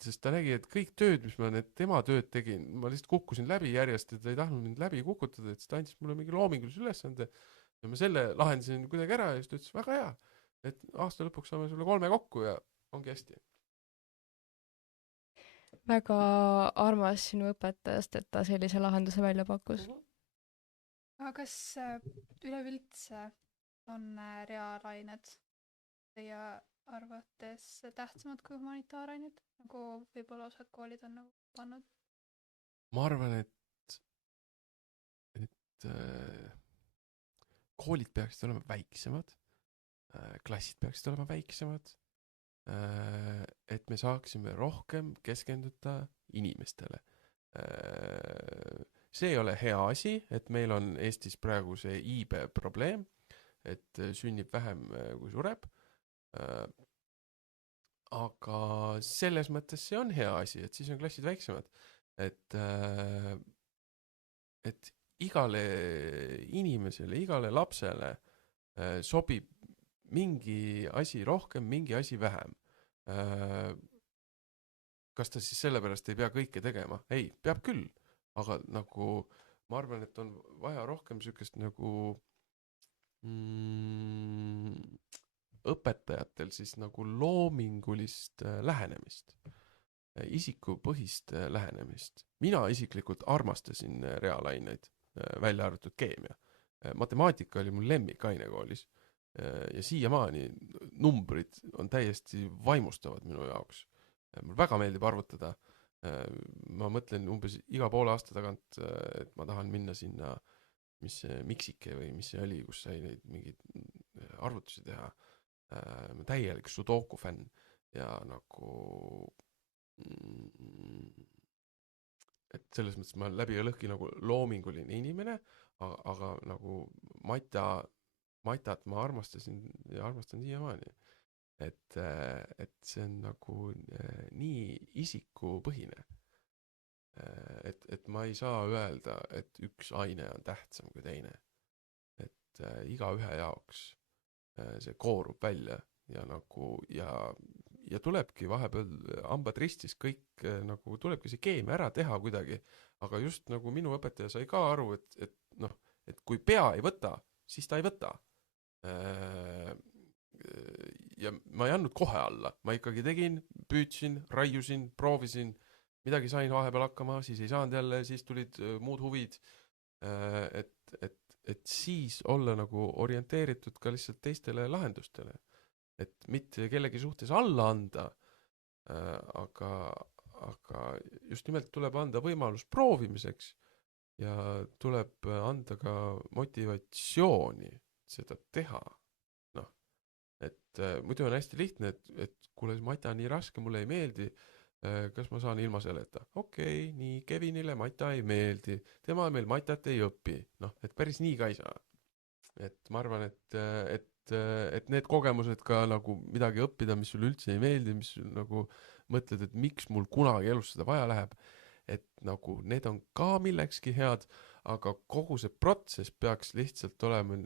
Sest ta nägi, et kõik tööd, mis ma tema tööd tegin, ma lihtsalt kukkusin läbi järjest ja ta ei tahtnud mind läbi kukutada, et ta andis mulle mingi loomingulise ülesande ja ma selle lahendasin kuidagi ära ja siis ta ütles, väga hea, et aasta lõpuks saame sulle 3 kokku ja ongi hästi. Väga armas sinu õpetajast, et ta sellise lahenduse välja pakkus. Aga kas üleüldse on reaalained teie arvates tähtsamad kui humanitaarained, nagu võib-olla osad koolid on nagu pannud? Ma arvan, et koolid peaksid olema väiksemad, klassid peaksid olema väiksemad, et me saaksime rohkem keskenduda inimestele. See ei ole hea asi, et meil on Eestis praegu see iibe probleem, et sünnib vähem kui sureb. Aga selles mõttes see on hea asi, et siis on klassid väiksemad. Et igale inimesele, igale lapsele sobib mingi asi rohkem, mingi asi vähem. Kas ta siis sellepärast ei pea kõike tegema? Ei, peab küll. Aga nagu ma arvan, et on vaja rohkem sükest nagu õpetajatel siis nagu loomingulist lähenemist, isikupõhist lähenemist. Mina isiklikult armastasin reaalaineid, välja arvatud keemia. Matemaatika oli mul lemmikaine koolis ja siiamaani numbrid on täiesti vaimustavad minu jaoks. Mul väga meeldib arvutada. Ma mõtlen umbes iga poole aasta tagant, et ma tahan minna sinna, mis see Miksike või mis see oli, kus sai neid mingid arvutusi teha. Täielik Sudoku fänn ja nagu et selles mõttes ma läbi ja lõhki nagu loominguline inimene, aga nagu Matat ma armastasin ja armastan siiamaani. Et see on nagu nii isikupõhine. Et ma ei saa öelda, et üks aine on tähtsam kui teine. Et iga ühe jaoks see koorub välja ja nagu ja tulebki vahepeal hambad ristis kõik nagu tulebki see keemia ära teha kuidagi, aga just nagu minu õpetaja sai ka aru, et kui pea ei võta, siis ta ei võta. Ja ma ei andnud kohe alla, ma ikkagi tegin, püüdsin, raiusin, proovisin, midagi sain vahepeal hakkama, siis ei saanud jälle, siis tulid muud huvid, et siis olla nagu orienteeritud ka lihtsalt teistele lahendustele, et mitte kellegi suhtes alla anda, aga just nimelt tuleb anda võimalus proovimiseks ja tuleb anda ka motivatsiooni seda teha. Et muidu on hästi lihtne, et kuule, Mata on nii raske, mulle ei meeldi, kas ma saan ilma selleta? Okei, nii, Kevinile Mata ei meeldi, tema meil Matat ei õpi, et päris nii ka ei saa. et ma arvan, et need kogemused ka nagu midagi õppida, mis sulle üldse ei meeldi, mis sul nagu mõtled, et miks mul kunagi elus seda vaja läheb, et nagu need on ka millekski head, aga kogu see protsess peaks lihtsalt olema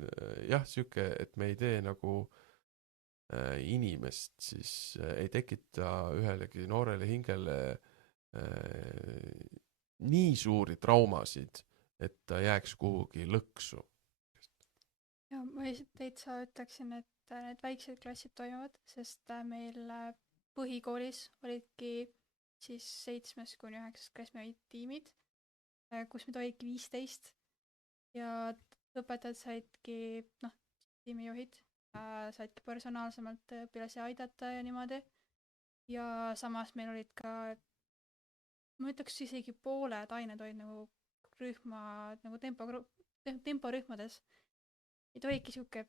jah, sihuke, et me ei tee nagu inimest siis ei tekita ühelegi noorele hingele nii suuri traumasid, et ta jääks kuhugi lõksu. ja ma täitsa ütleksin, et need väiksed klassid toimuvad, sest meil põhikoolis olidki siis 7-9 klass me olid tiimid, kus meid olidki 15 ja õpetajad saidki, noh, tiimijuhid saidki personaalsemalt õpilasi aidata ja niimoodi. Ja samas meil olid ka, ma ütleks isegi pooled ained olid nagu rühma, nagu temporühmades. Et olidki sihuke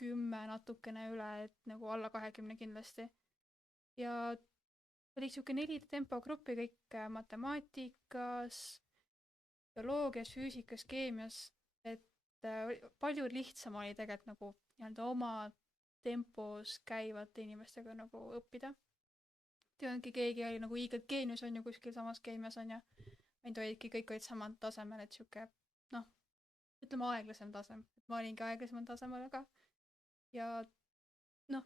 10 natukene üle, et nagu alla 20 kindlasti. Ja oli sihuke 4 tempogruppi kõik matemaatikas, bioloogias, füüsikas, keemias, et palju lihtsam oli tegelikult nagu nii-öelda oma tempos käivate inimestega nagu õppida. Teadki keegi oli nagu iigled geenius on ju kuskil samas keemias on ja ainult olidki kõik olid samad tasemel, et sihuke, noh, ütleme aeglasem tasem. Ma olingi aeglasemal tasemel, aga ja noh,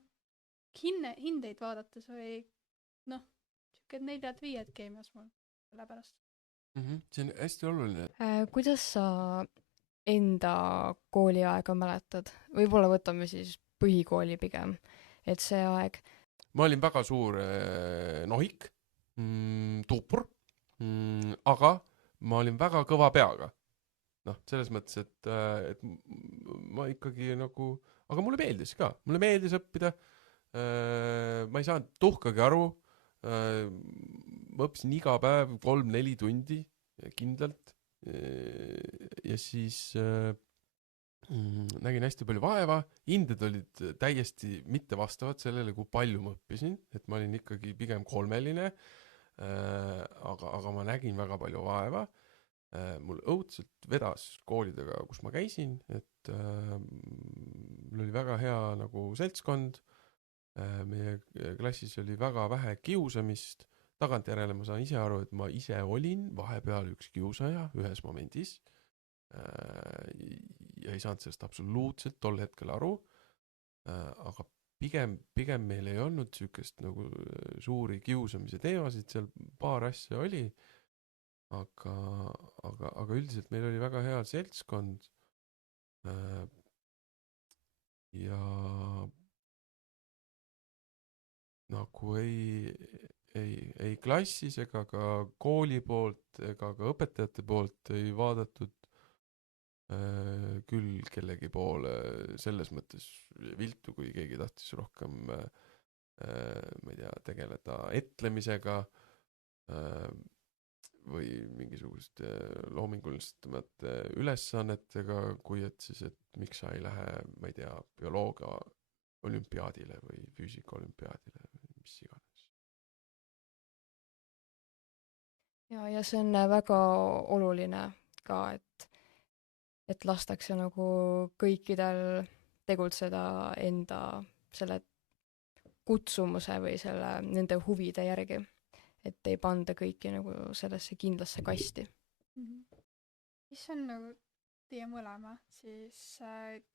hindeid vaadates oli noh, sihuke 4-5 keemias mul selle pärast. See on hästi oluline. Kuidas sa enda kooliaega mäletad? Võib-olla võtame siis põhikooli pigem, et see aeg. Ma olin väga suur nohik, tuupur, aga ma olin väga kõva peaga. Noh, selles mõttes, et ma ikkagi nagu, aga mulle meeldis ka, mulle meeldis õppida. Ma ei saanud tuhkagi aru. Ma õppisin iga päev 3-4 tundi kindlalt. Ja siis nägin hästi palju vaeva, hinded olid täiesti mitte vastavad sellele, kui palju ma õppisin, et ma olin ikkagi pigem 3-line, aga ma nägin väga palju vaeva. Mul õudselt vedas koolidega, kus ma käisin, et mul oli väga hea nagu seltskond, meie klassis oli väga vähe kiusamist, tagantjärele ma saan ise aru, et ma ise olin vahepeal üks kiusaja ühes momendis ja ei saanud sellest absoluutselt tol hetkel aru, aga pigem meil ei olnud sükest nagu suuri kiusamise teemasid, seal paar asja oli, aga üldiselt meil oli väga hea seltskond ja nagu ei klassis ega ka kooli poolt ega ka õpetajate poolt ei vaadatud küll kellegi poole selles mõttes viltu, kui keegi tahtis rohkem ma ei tea, tegeleda etlemisega või mingisuguste loomingulisemate ülesannetega, kui et siis, et miks sa ei lähe, ma ei tea, bioloogia olümpiaadile või füüsika olümpiaadile või mis iganes. Ja see on väga oluline ka, et lastakse nagu kõikidel tegutseda enda selle kutsumuse või selle nende huvide järgi, et ei panda kõiki nagu sellesse kindlasse kasti. Mis on nagu teie mõlema siis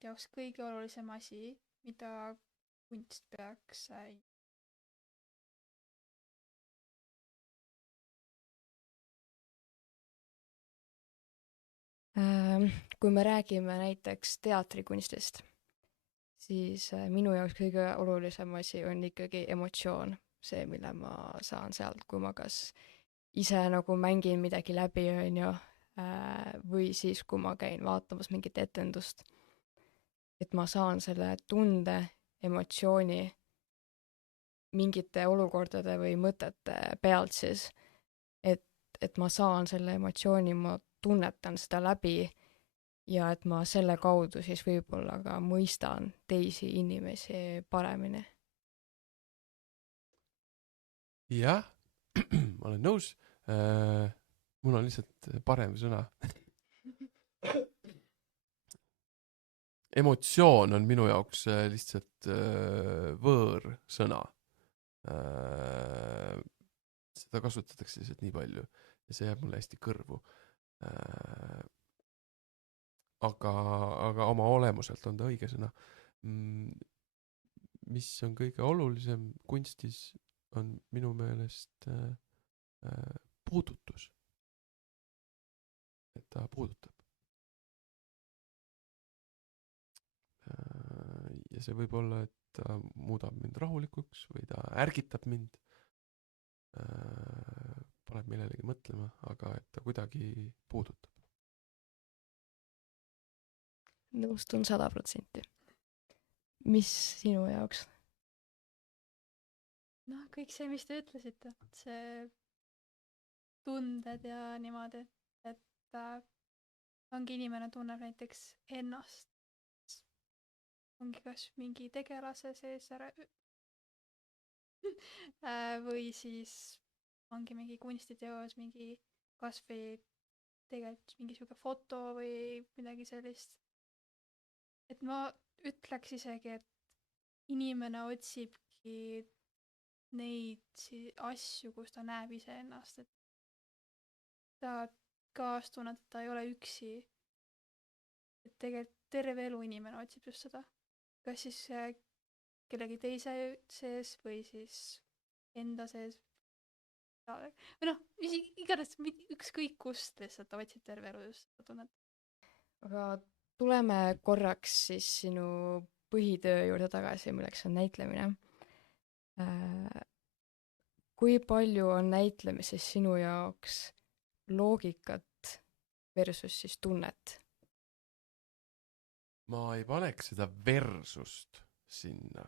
jaoks kõige olulisem asi, mida kunst peaks Kui me räägime näiteks teatrikunstist, siis minu jaoks kõige olulisem asi on ikkagi emotsioon, see, mille ma saan sealt, kui ma kas ise nagu mängin midagi läbi, on ju, või siis, kui ma käin vaatamas mingit etendust, et ma saan selle tunde, emotsiooni mingite olukordade või mõtete pealt siis, et ma saan selle emotsiooni, ma tunnetan seda läbi ja et ma selle kaudu siis võib-olla ka mõistan teisi inimesi paremini. Jah, ma olen nõus. Mul on lihtsalt parem sõna. emotsioon on minu jaoks lihtsalt võõrsõna. Seda kasutatakse lihtsalt nii palju ja see jääb mulle hästi kõrvu. Aga oma olemuselt on ta õige sõna. Mis on kõige olulisem kunstis, on minu meelest puudutus. Et ta puudutab. Ja see võib olla, et ta muudab mind rahulikuks või ta ärgitab mind. Paneb millelegi mõtlema, aga et ta kuidagi puudutab. Nõustun 100%. Mis sinu jaoks? No kõik see, mis te ütlesite, see tunded ja niimoodi, et ongi inimene tunneb näiteks ennast. Ongi kas mingi tegelase sees ära või siis ongi mingi kunstiteos, mingi kasvõi tegelikult mingi siuke foto või midagi sellist. Et ma ütleks isegi, et inimene otsibki neid asju, kus ta näeb iseennast, et ta kaastunnet, et ta ei ole üksi. Et tegelikult terve elu inimene otsib just seda. Kas siis kellegi teise sees või siis enda sees. Või noh, igatahes ükskõik kust lihtsalt ta otsib terve elu just seda tunnet. Aga tuleme korraks siis sinu põhitöö juurde tagasi, milleks on näitlemine. Kui palju on näitlemises sinu jaoks loogikat versus siis tunnet? Ma ei paneks seda versust sinna,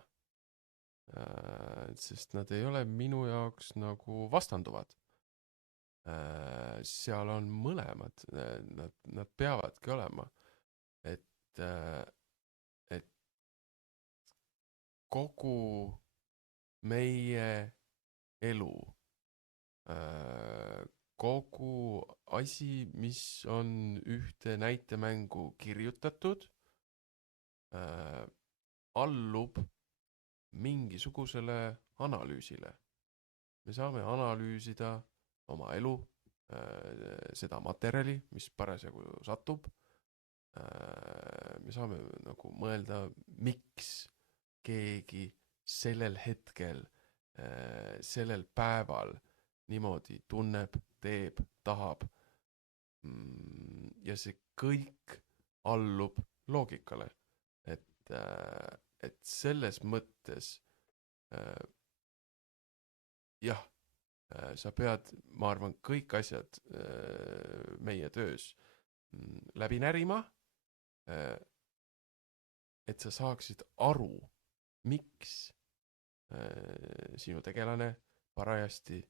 sest nad ei ole minu jaoks nagu vastanduvad. Seal on mõlemad, nad peavadki olema, et kogu meie elu, kogu asi, mis on ühte näitemängu kirjutatud, allub mingisugusele analüüsile. Me saame analüüsida oma elu, seda materjali, mis parasjagu satub. Me saame nagu mõelda, miks keegi sellel hetkel, sellel päeval niimoodi tunneb, teeb, tahab. Ja see kõik allub loogikale. Et selles mõttes jah, sa pead, ma arvan, kõik asjad meie töös läbi närima, et sa saaksid aru, miks sinu tegelane parajasti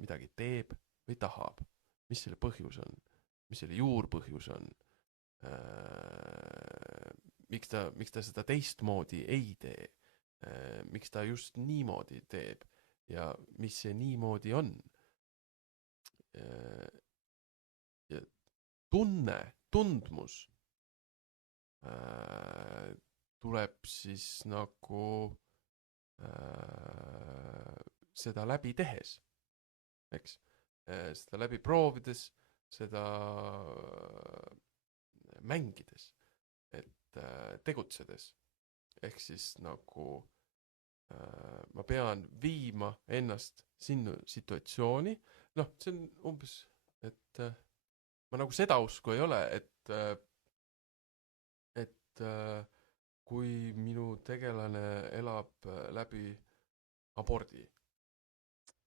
midagi teeb või tahab, mis selle põhjus on, mis selle juurpõhjus on, miks ta seda teistmoodi ei tee, miks ta just niimoodi teeb ja mis see niimoodi on. Ja tundmus tuleb siis nagu seda läbi tehes, eks? Seda läbi proovides, seda mängides, et tegutsedes. Ehk siis nagu ma pean viima ennast sinna situatsiooni. Noh, see on umbes, et ma nagu seda usku ei ole, et kui minu tegelane elab läbi abordi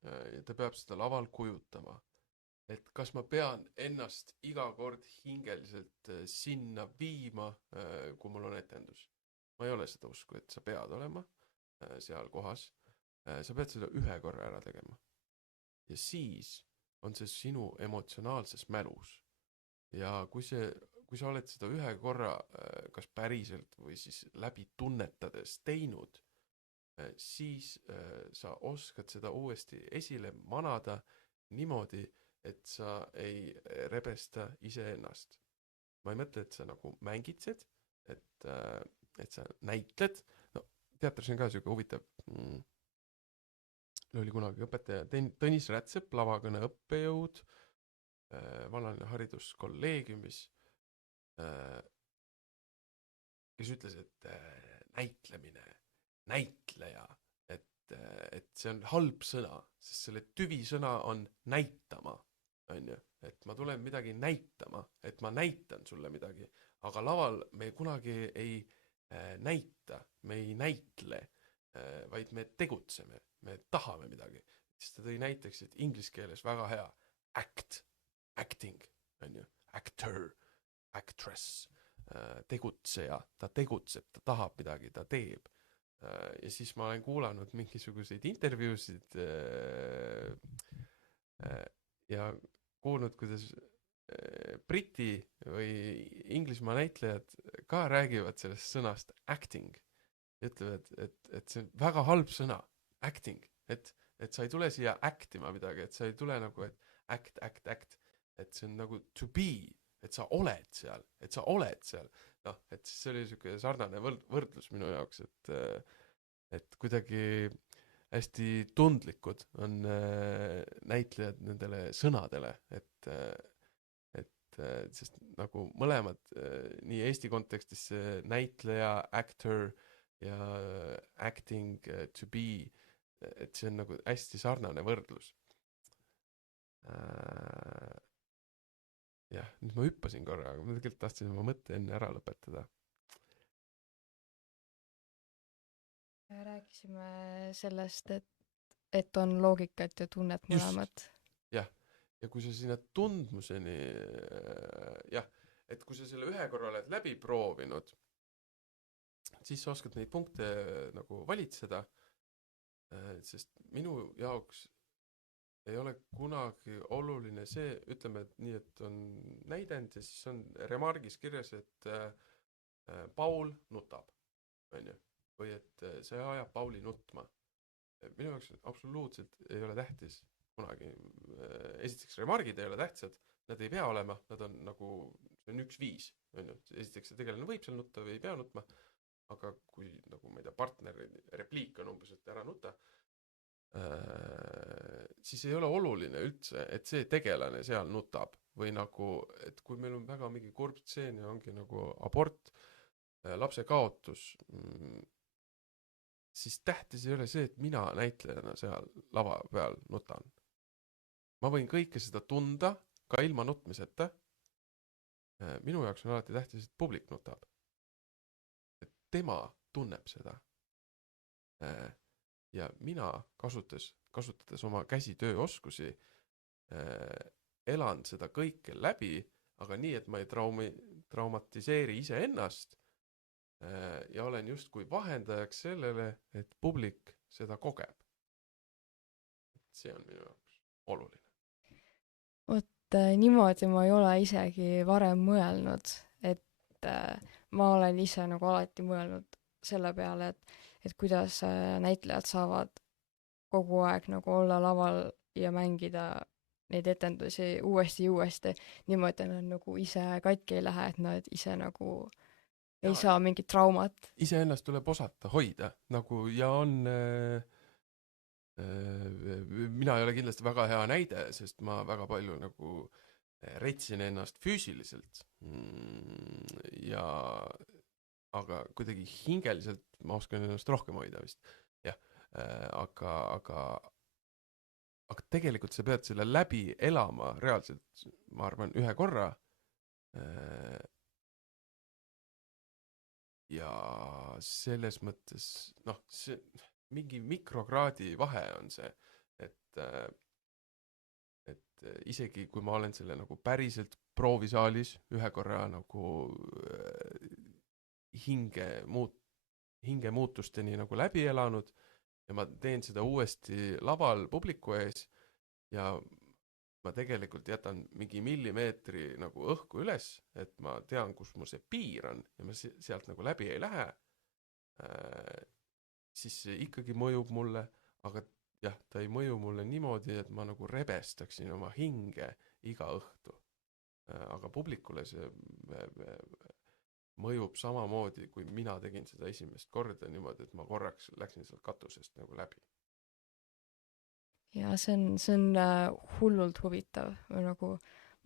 ja ta peab seda laval kujutama, et kas ma pean ennast iga kord hingeliselt sinna viima, kui mul on etendus. Ma ei ole seda usku, et sa pead olema seal kohas. Sa pead seda ühe korra ära tegema. Ja siis on see sinu emotsionaalses mälus. Ja kui sa oled seda ühe korra kas päriselt või siis läbi tunnetades teinud, siis sa oskad seda uuesti esile manada niimoodi, et sa ei rebesta iseennast. Ma ei mõtle, et sa nagu mängitsed, et sa näitled, no teatris on ka siuke huvitav, oli kunagi õpetaja Tõnis Rätsep, lavakõne õppejõud, vallaline hariduskolleegiumis, kes ütles, et näitlemine, näitleja, et see on halb sõna, sest selle tüvisõna on näitama, on ju, et ma tulen midagi näitama, et ma näitan sulle midagi, aga laval me kunagi ei näita, me ei näitle, vaid me tegutseme, me tahame midagi. Siis ta tõi näiteks, et inglise keeles väga hea act, acting, on ju, actor, actress, tegutseja, ta tegutseb, ta tahab midagi, ta teeb. Ja siis ma olen kuulanud mingisuguseid intervjuusid ja kuulnud, kuidas Briti või Inglismaa näitlejad ka räägivad sellest sõnast acting. Ütlevad, et see on väga halb sõna, acting, et sa ei tule siia actima midagi, et sa ei tule nagu, et act, et see on nagu to be, et sa oled seal, noh, et see oli siuke sarnane võrdlus minu jaoks, et kuidagi hästi tundlikud on näitlejad nendele sõnadele, et sest nagu mõlemad nii Eesti kontekstis näitleja, actor ja acting, to be, et see on nagu hästi sarnane võrdlus. Jah, nüüd ma hüppasin korra, aga ma tegelikult tahtsin oma mõtte enne ära lõpetada. Rääkisime sellest, et on loogikat ja tunnet mõlemat. Jah, ja kui sa sinna tundmuseni, jah, et kui sa selle ühe korra oled läbi proovinud, siis sa oskad neid punkte nagu valitseda, sest minu jaoks ei ole kunagi oluline see, ütleme, et nii, et on näidend ja siis on remargis kirjas, et Paul nutab, on ju, või et see ajab Pauli nutma. Minu jaoks absoluutselt ei ole tähtis kunagi. Esiteks remargid ei ole tähtsad, nad ei pea olema, nad on nagu, see on 1-5, on ju. Esiteks see tegelane võib seal nutta või ei pea nutma, aga kui nagu ma ei tea, partneri repliik on umbes, et ära nuta, siis ei ole oluline üldse, et see tegelane seal nutab või nagu, et kui meil on väga mingi kurb stseen ja ongi nagu abort, lapse kaotus, siis tähtis ei ole see, et mina näitlejana seal lava peal nutan. Ma võin kõike seda tunda ka ilma nutmiseta. Minu jaoks on alati tähtis, et publik nutab. Et tema tunneb seda. Ja mina kasutades oma käsitööoskusi, elan seda kõike läbi, aga nii, et ma ei traumatiseeri ise ennast ja olen justkui vahendajaks sellele, et publik seda kogeb. See on minu jaoks oluline. Niimoodi ma ei ole isegi varem mõelnud, et ma olen ise nagu alati mõelnud selle peale, et kuidas näitlejad saavad kogu aeg nagu olla laval ja mängida neid etendusi uuesti, niimoodi, et nad nagu ise katki ei lähe, et nad ise nagu ei saa mingit traumat. Iseennast tuleb osata hoida, nagu ja on mina ei ole kindlasti väga hea näide, sest ma väga palju nagu retsin ennast füüsiliselt ja aga kuidagi hingeliselt ma oskan ennast rohkem hoida vist. Jah, aga tegelikult sa pead selle läbi elama reaalselt, ma arvan, ühe korra ja selles mõttes, noh, see mingi mikrokraadi vahe on see, et isegi kui ma olen selle nagu päriselt proovisaalis ühe korra nagu hinge muutusteni nagu läbi elanud ja ma teen seda uuesti laval publiku ees ja ma tegelikult jätan mingi millimeetri nagu õhku üles, et ma tean, kus mu see piir on ja ma sealt nagu läbi ei lähe, siis see ikkagi mõjub mulle, aga jah, ta ei mõju mulle niimoodi, et ma nagu rebestaksin oma hinge iga õhtu. Aga publikule see mõjub samamoodi, kui mina tegin seda esimest korda niimoodi, et ma korraks läksin sealt katusest nagu läbi. ja see on hullult huvitav, nagu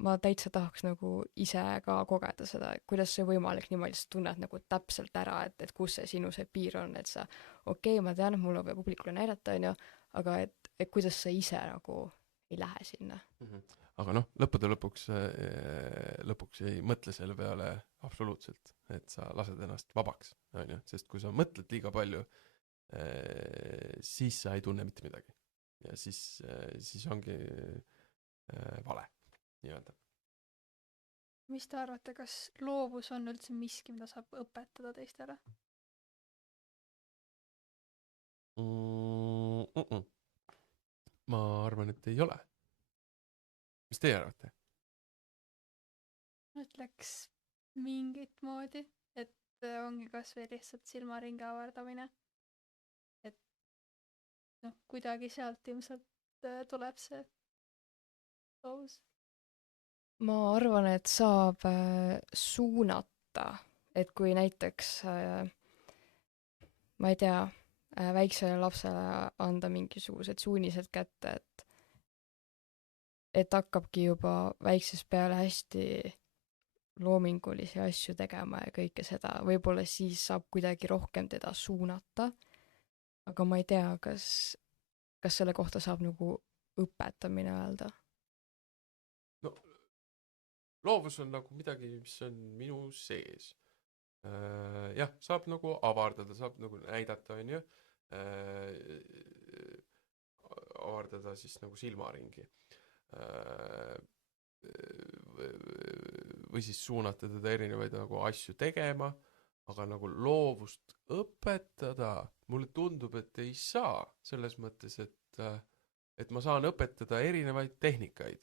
ma täitsa tahaks nagu ise ka kogeda seda, et kuidas see võimalik niimoodi, sa tunned nagu täpselt ära, et kus see sinu see piir on, et sa ma tean, et mul on vaja publikule näidata, onju, aga et kuidas sa ise nagu ei lähe sinna. Aga noh, lõppude lõpuks ei mõtle selle peale absoluutselt, et sa lased ennast vabaks, onju, sest kui sa mõtled liiga palju, siis sa ei tunne mitte midagi. Ja siis ongi vale, nii-öelda. Mis te arvate, kas loovus on üldse miski, mida saab õpetada teistele? Ma arvan, et ei ole. Mis teie arvate? Ma ütleks mingit moodi, et ongi kas või lihtsalt silmaringi avardamine. Et noh, kuidagi sealt ilmselt tuleb see loovus. Ma arvan, et saab suunata, et kui näiteks ma ei tea, väiksele lapsele anda mingisugused suunised kätte, et hakkabki juba väiksest peale hästi loomingulisi asju tegema ja kõike seda, võib-olla siis saab kuidagi rohkem teda suunata, aga ma ei tea, kas selle kohta saab nagu õpetamine öelda. No, loovus on nagu midagi, mis on minu sees. Jah, saab nagu avardada, saab nagu näidata, on ju, avardada siis nagu silmaringi. Või siis suunata teda erinevaid nagu asju tegema, aga nagu loovust õpetada, mulle tundub, et ei saa, selles mõttes, et ma saan õpetada erinevaid tehnikaid,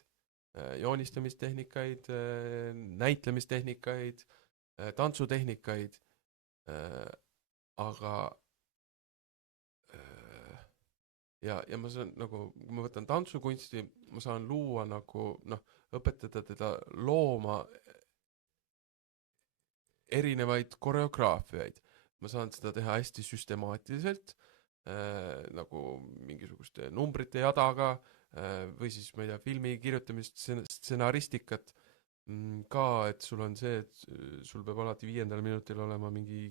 joonistamistehnikaid, näitlemistehnikaid, tantsutehnikaid, aga ja ma saan nagu, kui ma võtan tantsukunsti, ma saan luua nagu, noh, õpetada teda looma erinevaid koreograafiaid. Ma saan seda teha hästi süstemaatiliselt, nagu mingisuguste numbrite jadaga, või siis, ma ei tea, filmi kirjutamist, stsenaristikat ka, et sul on see, et sul peab alati 5. minutil olema mingi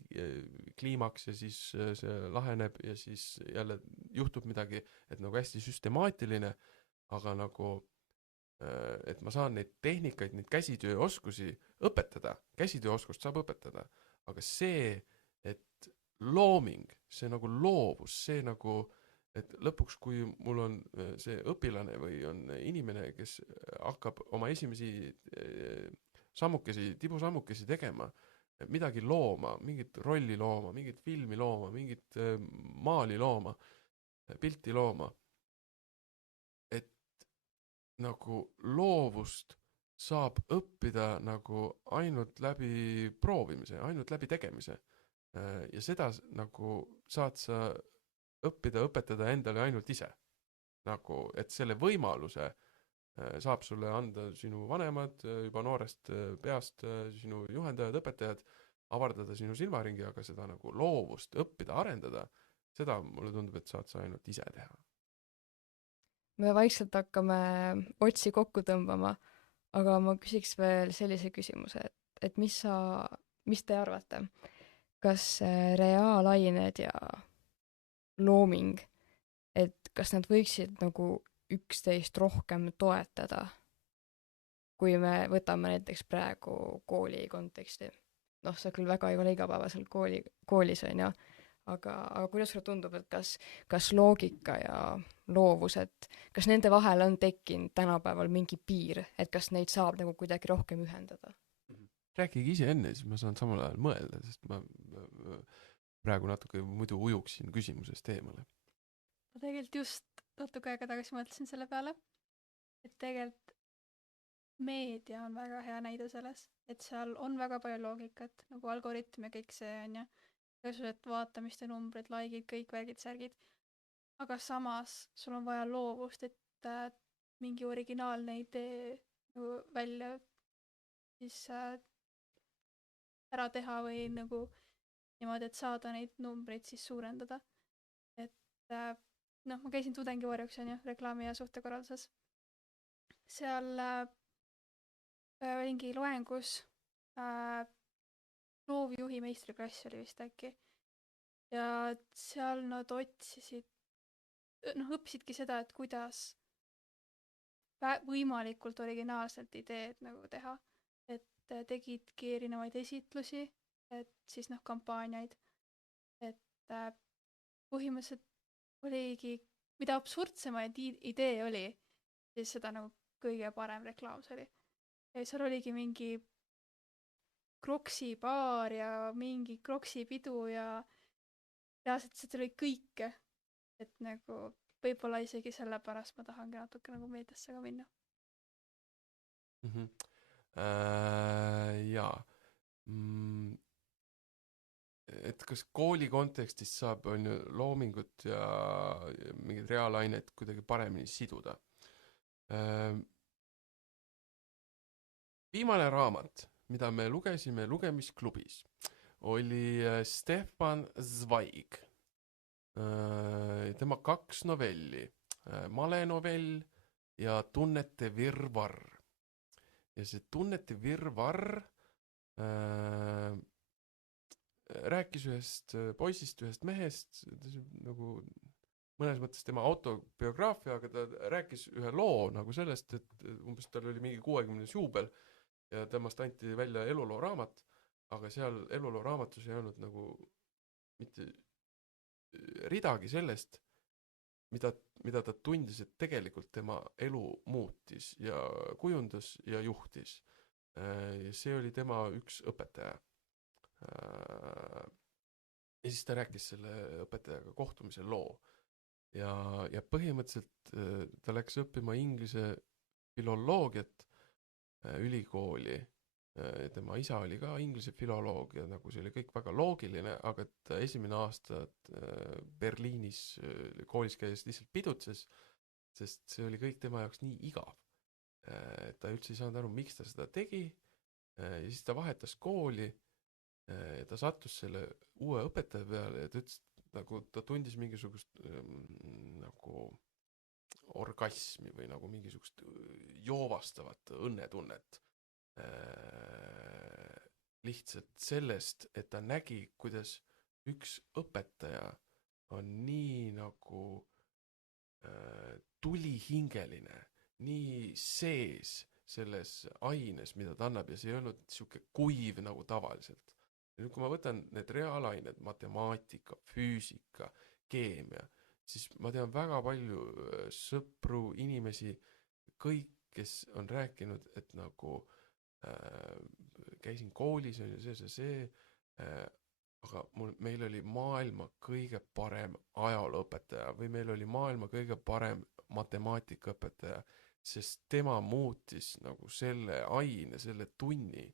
kliimaks ja siis see laheneb ja siis jälle juhtub midagi, et nagu hästi süstemaatiline, aga nagu et ma saan neid tehnikaid, neid käsitööoskusi õpetada, käsitööoskust saab õpetada, aga see, et looming, see nagu loovus, see nagu, et lõpuks, kui mul on see õpilane või on inimene, kes hakkab oma esimesi sammukesi, tibusammukesi tegema, midagi looma, mingit rolli looma, mingit filmi looma, mingit maali looma, pilti looma, nagu loovust saab õppida nagu ainult läbi proovimise, ainult läbi tegemise. Ja seda nagu saad sa õpetada endale ainult ise. Nagu, et selle võimaluse saab sulle anda sinu vanemad, juba noorest peast, sinu juhendajad, õpetajad, avardada sinu silmaringi, aga seda nagu loovust õppida, arendada, seda mulle tundub, et saad sa ainult ise teha. Me vaikselt hakkame otsi kokku tõmbama, aga ma küsiks veel sellise küsimuse, et mis te arvate, kas reaalained ja looming, et kas nad võiksid nagu üksteist rohkem toetada, kui me võtame näiteks praegu kooli konteksti. Noh, see küll väga ei ole igapäevaselt koolis on ju, aga kuidas sulle tundub, et kas loogika ja loovus, et kas nende vahel on tekkinud tänapäeval mingi piir, et kas neid saab nagu kuidagi rohkem ühendada? Rääkige ise enne, siis ma saan samal ajal mõelda, sest ma praegu natuke muidu ujuksin küsimusest eemale. Ma tegelikult just natuke aega tagasi mõtlesin selle peale, et tegelikult meedia on väga hea näide selles, et seal on väga palju loogikat, nagu algoritm ja kõik see on ja igasugused vaatamiste numbrid, likeid, kõik värgid, särgid. Aga samas sul on vaja loovust, et mingi originaalne idee välja siis ära teha või nagu niimoodi, et saada neid numbreid siis suurendada. Et noh, ma käisin tudengivarjuks, on ju, reklaami- ja suhtekorralduses. Seal olingi loengus loovjuhi meistriklass oli vist äkki. Ja seal nad otsisid, noh, õppisidki seda, et kuidas võimalikult originaalselt ideed nagu teha. Et tegidki erinevaid esitlusi, et siis noh, kampaaniaid. Et põhimõtteliselt oligi, mida absurdsemaid idee oli, siis seda nagu kõige parem reklaam see oli. Ja seal oligi mingi Croksi baar ja mingi Croksi pidu ja reaalselt seda oli kõike. Et nagu võib-olla isegi sellepärast ma tahangi natuke nagu meediasse ka minna. Jaa. Et kas kooli kontekstis saab on ju loomingut ja mingid reaalainet kuidagi paremini siduda? Viimane raamat, mida me lugesime lugemisklubis, oli Stefan Zweig. Tema 2 novelli, Malenovell ja Tunnete virvarr. Ja see Tunnete virvarr rääkis ühest poisist, ühest mehest, nagu mõnes mõttes tema autobiograafia, aga ta rääkis ühe loo nagu sellest, et umbes tal oli mingi 60. juubel ja temast anti välja eluloo raamat, aga seal eluloo raamatus ei olnud nagu mitte ridagi sellest, mida ta tundis, et tegelikult tema elu muutis ja kujundas ja juhtis. See oli tema üks õpetaja. Ja siis ta rääkis selle õpetajaga kohtumise loo. Ja põhimõtteliselt ta läks õppima inglise filoloogiat ülikooli. Tema isa oli ka inglise filoloog ja nagu see oli kõik väga loogiline, aga ta esimene aasta Berliinis koolis käies lihtsalt pidutses, sest see oli kõik tema jaoks nii igav. Ta üldse ei saanud aru, miks ta seda tegi ja siis ta vahetas kooli ja ta sattus selle uue õpetaja peale ja ta ütles, nagu ta tundis mingisugust nagu orgasmi või nagu mingisugust joovastavat õnnetunnet. Lihtsalt sellest, et ta nägi, kuidas üks õpetaja on nii nagu tulihingeline, nii sees selles aines, mida ta annab ja see ei olnud siuke kuiv nagu tavaliselt. Ja nüüd, kui ma võtan need reaalained, matemaatika, füüsika, keemia, siis ma tean väga palju sõpru, inimesi, kõik, kes on rääkinud, et nagu käisin koolis on ju see, aga meil oli maailma kõige parem ajalooõpetaja või meil oli maailma kõige parem matemaatikaõpetaja, sest tema muutis nagu selle aine, selle tunni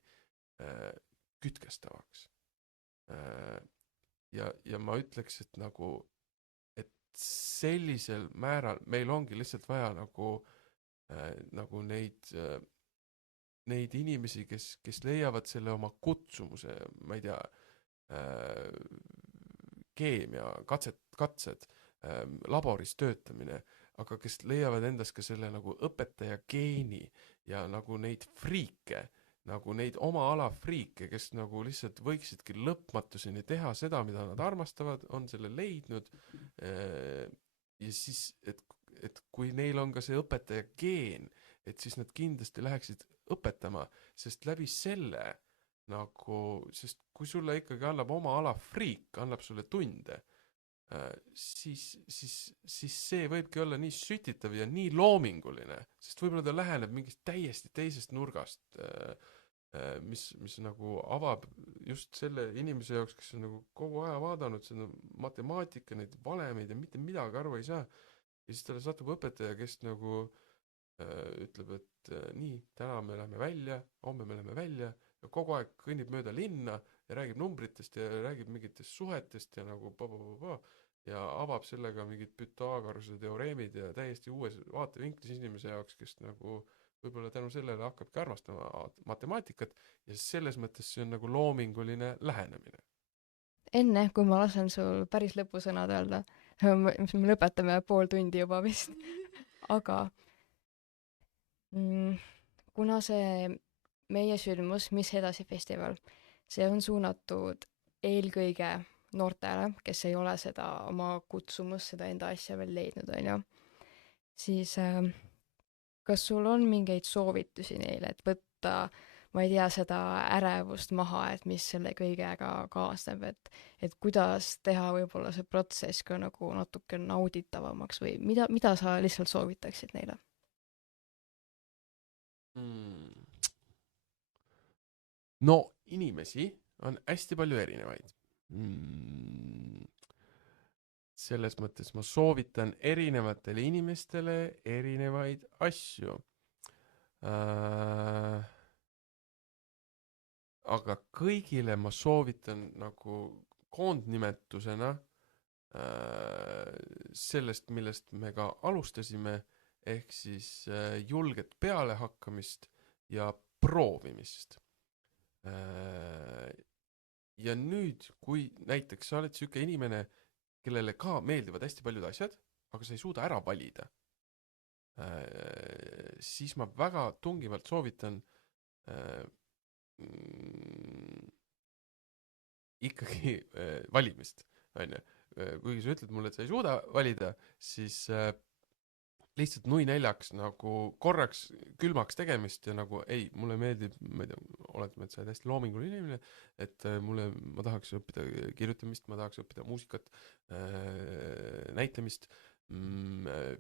kütkestavaks. Ja ma ütleks, et nagu, et sellisel määral meil ongi lihtsalt vaja nagu neid inimesi, kes leiavad selle oma kutsumuse, ma ei tea, keemia, katsed, laboris töötamine, aga kes leiavad endas ka selle nagu õpetaja geeni ja nagu neid friike, nagu neid oma ala friike, kes nagu lihtsalt võiksidki lõpmatuseni teha seda, mida nad armastavad, on selle leidnud ja siis, et kui neil on ka see õpetaja geen, et siis nad kindlasti läheksid õpetama, sest läbi selle nagu, sest kui sulle ikkagi annab oma ala friik, annab sulle tunde, siis see võibki olla nii sütitav ja nii loominguline, sest võib-olla ta läheneb mingist täiesti teisest nurgast, mis nagu avab just selle inimese jaoks, kes on nagu kogu aja vaadanud seda matemaatika, neid valemeid ja mitte midagi aru ei saa. Ja siis talle satub õpetaja, kes nagu ütleb, et nii, täna me läheme välja, homme me läheme välja ja kogu aeg kõnnib mööda linna ja räägib numbritest ja räägib mingitest suhetest ja nagu ja avab sellega mingid Pythagorase teoreemid ja täiesti uues vaatevinklis inimese jaoks, kes nagu võib-olla tänu sellele hakkabki armastama matemaatikat ja selles mõttes see on nagu loominguline lähenemine. Enne, kui ma lasen sul päris lõpusõnad öelda, me lõpetame pool tundi juba vist, aga kuna see meie sündmus, Mis edasi festival, see on suunatud eelkõige noortele, kes ei ole seda oma kutsumust, seda enda asja veel leidnud, on ju, siis kas sul on mingeid soovitusi neile, et võtta, ma ei tea, seda ärevust maha, et mis selle kõigega kaasneb, et kuidas teha võib-olla see protsess ka nagu natuke nauditavamaks või mida sa lihtsalt soovitaksid neile? No inimesi on hästi palju erinevaid. Selles mõttes ma soovitan erinevatele inimestele erinevaid asju. Aga kõigile ma soovitan nagu koondnimetusena sellest, millest me ka alustasime, ehk siis julget pealehakkamist ja proovimist. Ja nüüd, kui näiteks sa oled siuke inimene, kellele ka meeldivad hästi paljud asjad, aga sa ei suuda ära valida, siis ma väga tungivalt soovitan ikkagi valimist, on ju. Kuigi sa ütled mulle, et sa ei suuda valida, siis lihtsalt nui neljaks nagu korraks külmaks tegemist ja nagu ei, mulle meeldib, ma ei tea, oletame, et sa oled hästi loominguline inimene, et ma tahaks õppida kirjutamist, ma tahaks õppida muusikat, näitlemist,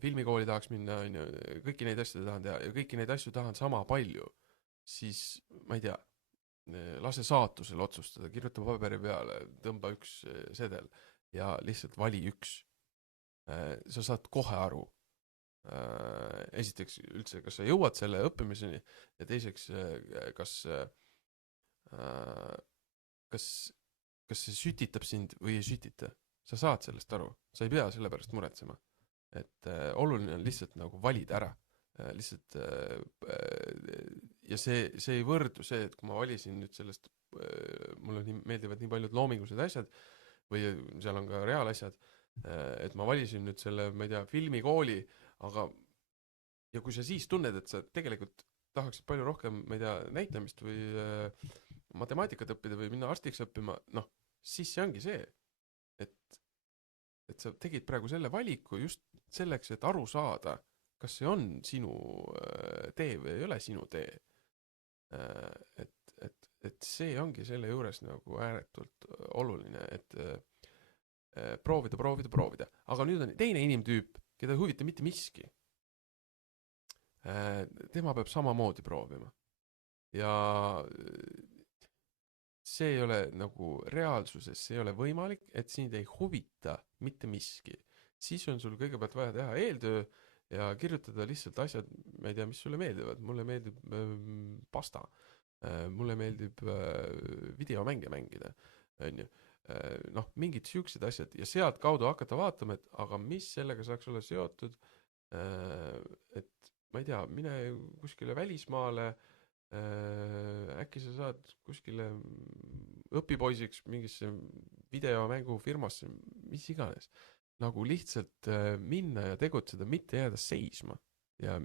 filmikooli tahaks minna, on ju, kõiki neid asju tahan teha ja kõiki neid asju tahan sama palju, siis ma ei tea, lase saatusel otsustada, kirjuta paberi peale, tõmba üks sedel ja lihtsalt vali üks. Sa saad kohe aru. Esiteks üldse, kas sa jõuad selle õppimiseni ja teiseks, kas see sütitab sind või ei sütita. Sa saad sellest aru, sa ei pea selle pärast muretsema. Et oluline on lihtsalt nagu valida ära. Lihtsalt ja see ei võrdu see, et kui ma valisin nüüd sellest, mulle meeldivad nii paljud loomingulised asjad või seal on ka reaalasjad, et ma valisin nüüd selle, ma ei tea, filmikooli, aga ja kui sa siis tunned, et sa tegelikult tahaksid palju rohkem, ma ei tea, näitlemist või matemaatikat õppida või minna arstiks õppima, noh, siis see ongi see, et sa tegid praegu selle valiku just selleks, et aru saada, kas see on sinu tee või ei ole sinu tee. Et see ongi selle juures nagu ääretult oluline, et proovida. Aga nüüd on teine inimtüüp, keda ei huvita mitte miski. Tema peab samamoodi proovima. Ja see ei ole nagu reaalsuses, see ei ole võimalik, et sind ei huvita mitte miski. Siis on sul kõigepealt vaja teha eeltöö ja kirjutada lihtsalt asjad, ma ei tea, mis sulle meeldivad. Mulle meeldib pasta. Mulle meeldib videomänge mängida. Noh, mingid siuksed asjad ja sealt kaudu hakata vaatama, et aga mis sellega saaks olla seotud, et ma ei tea, mine kuskile välismaale, äkki sa saad kuskile õpipoisiks mingisse videomängufirmasse, mis iganes. Nagu lihtsalt minna ja tegutseda, mitte jääda seisma ja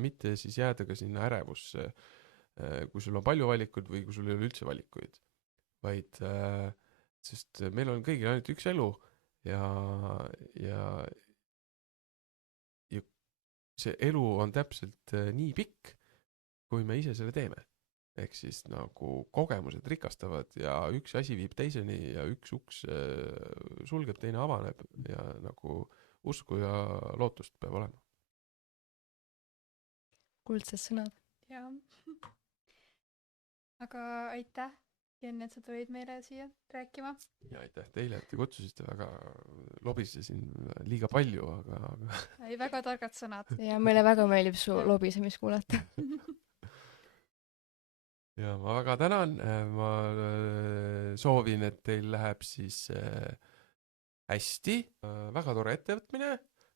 mitte siis jääda ka sinna ärevusse, kui sul on palju valikuid või kui sul ei ole üldse valikuid, vaid sest meil on kõigil ainult üks elu ja see elu on täpselt nii pikk, kui me ise selle teeme. Ehk siis nagu kogemused rikastavad ja üks asi viib teiseni ja üks uks sulgeb, teine avaneb ja nagu usku ja lootust peab olema. Kuldsed sõnad. Jaa. Aga aitäh, Jen, et sa tulid meile siia rääkima. Ja aitäh teile, et te kutsusite, väga lobisesin liiga palju, aga... Ei, väga targad sõnad. Ja meile väga meeldib su lobisemist kuulata. Ja ma väga tänan, ma soovin, et teil läheb siis hästi, väga tore ettevõtmine,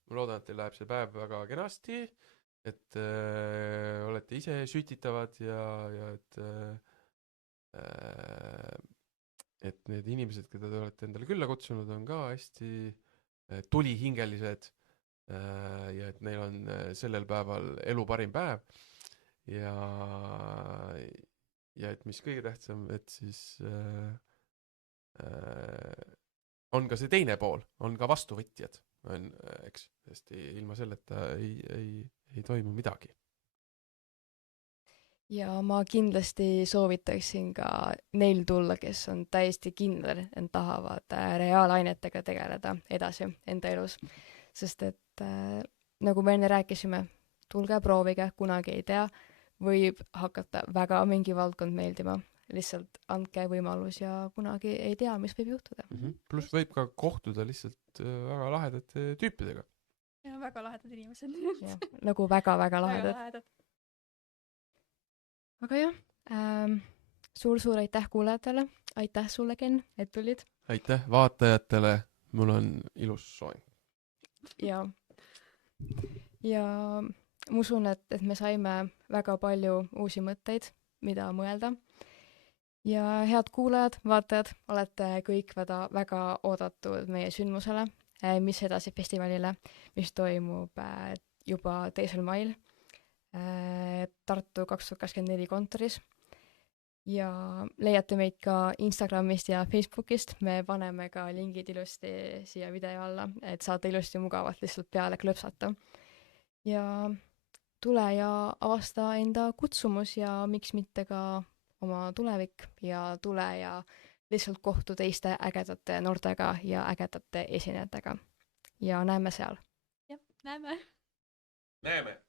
ma loodan, et teil läheb see päev väga kenasti et olete ise sütitavad ja et need inimesed, keda te olete endale külla kutsunud, on ka hästi tulihingelised ja et neil on sellel päeval elu parim päev ja et mis kõige tähtsam, et siis on ka see teine pool, on ka vastuvõtjad, on, eks, sest ilma selleta ei toimu midagi. ja ma kindlasti soovitaksin ka neil tulla, kes on täiesti kindlad, et nad tahavad reaalainetega tegeleda edasi enda elus. Sest et nagu me enne rääkisime, tulge proovige, kunagi ei tea, võib hakata väga mingi valdkond meeldima. Lihtsalt andke võimalus ja kunagi ei tea, mis võib juhtuda. Pluss võib ka kohtuda lihtsalt väga lahedate tüüpidega. Ja väga lahedad inimesed. Ja, nagu väga-väga Väga lahedad. lahedad. Aga jah, suur-suur aitäh kuulajatele. Aitäh sulle, Ken, et tulid. Aitäh vaatajatele, mul on ilus soeng. Ja ma usun, et me saime väga palju uusi mõtteid, mida mõelda. Ja head kuulajad, vaatajad, olete kõik väga oodatud meie sündmusele, mis edasi festivalile, mis toimub juba 2. mail Tartu 2024 kontoris. Ja leiate meid ka Instagramist ja Facebookist, me paneme ka lingid ilusti siia video alla, et saate ilusti mugavalt lihtsalt peale klõpsata. Ja tule ja avasta enda kutsumus ja miks mitte ka oma tulevik ja tule ja lihtsalt kohtu teiste ägedate noortega ja ägedate esinejatega. Ja näeme seal. Jah, näeme. Näeme!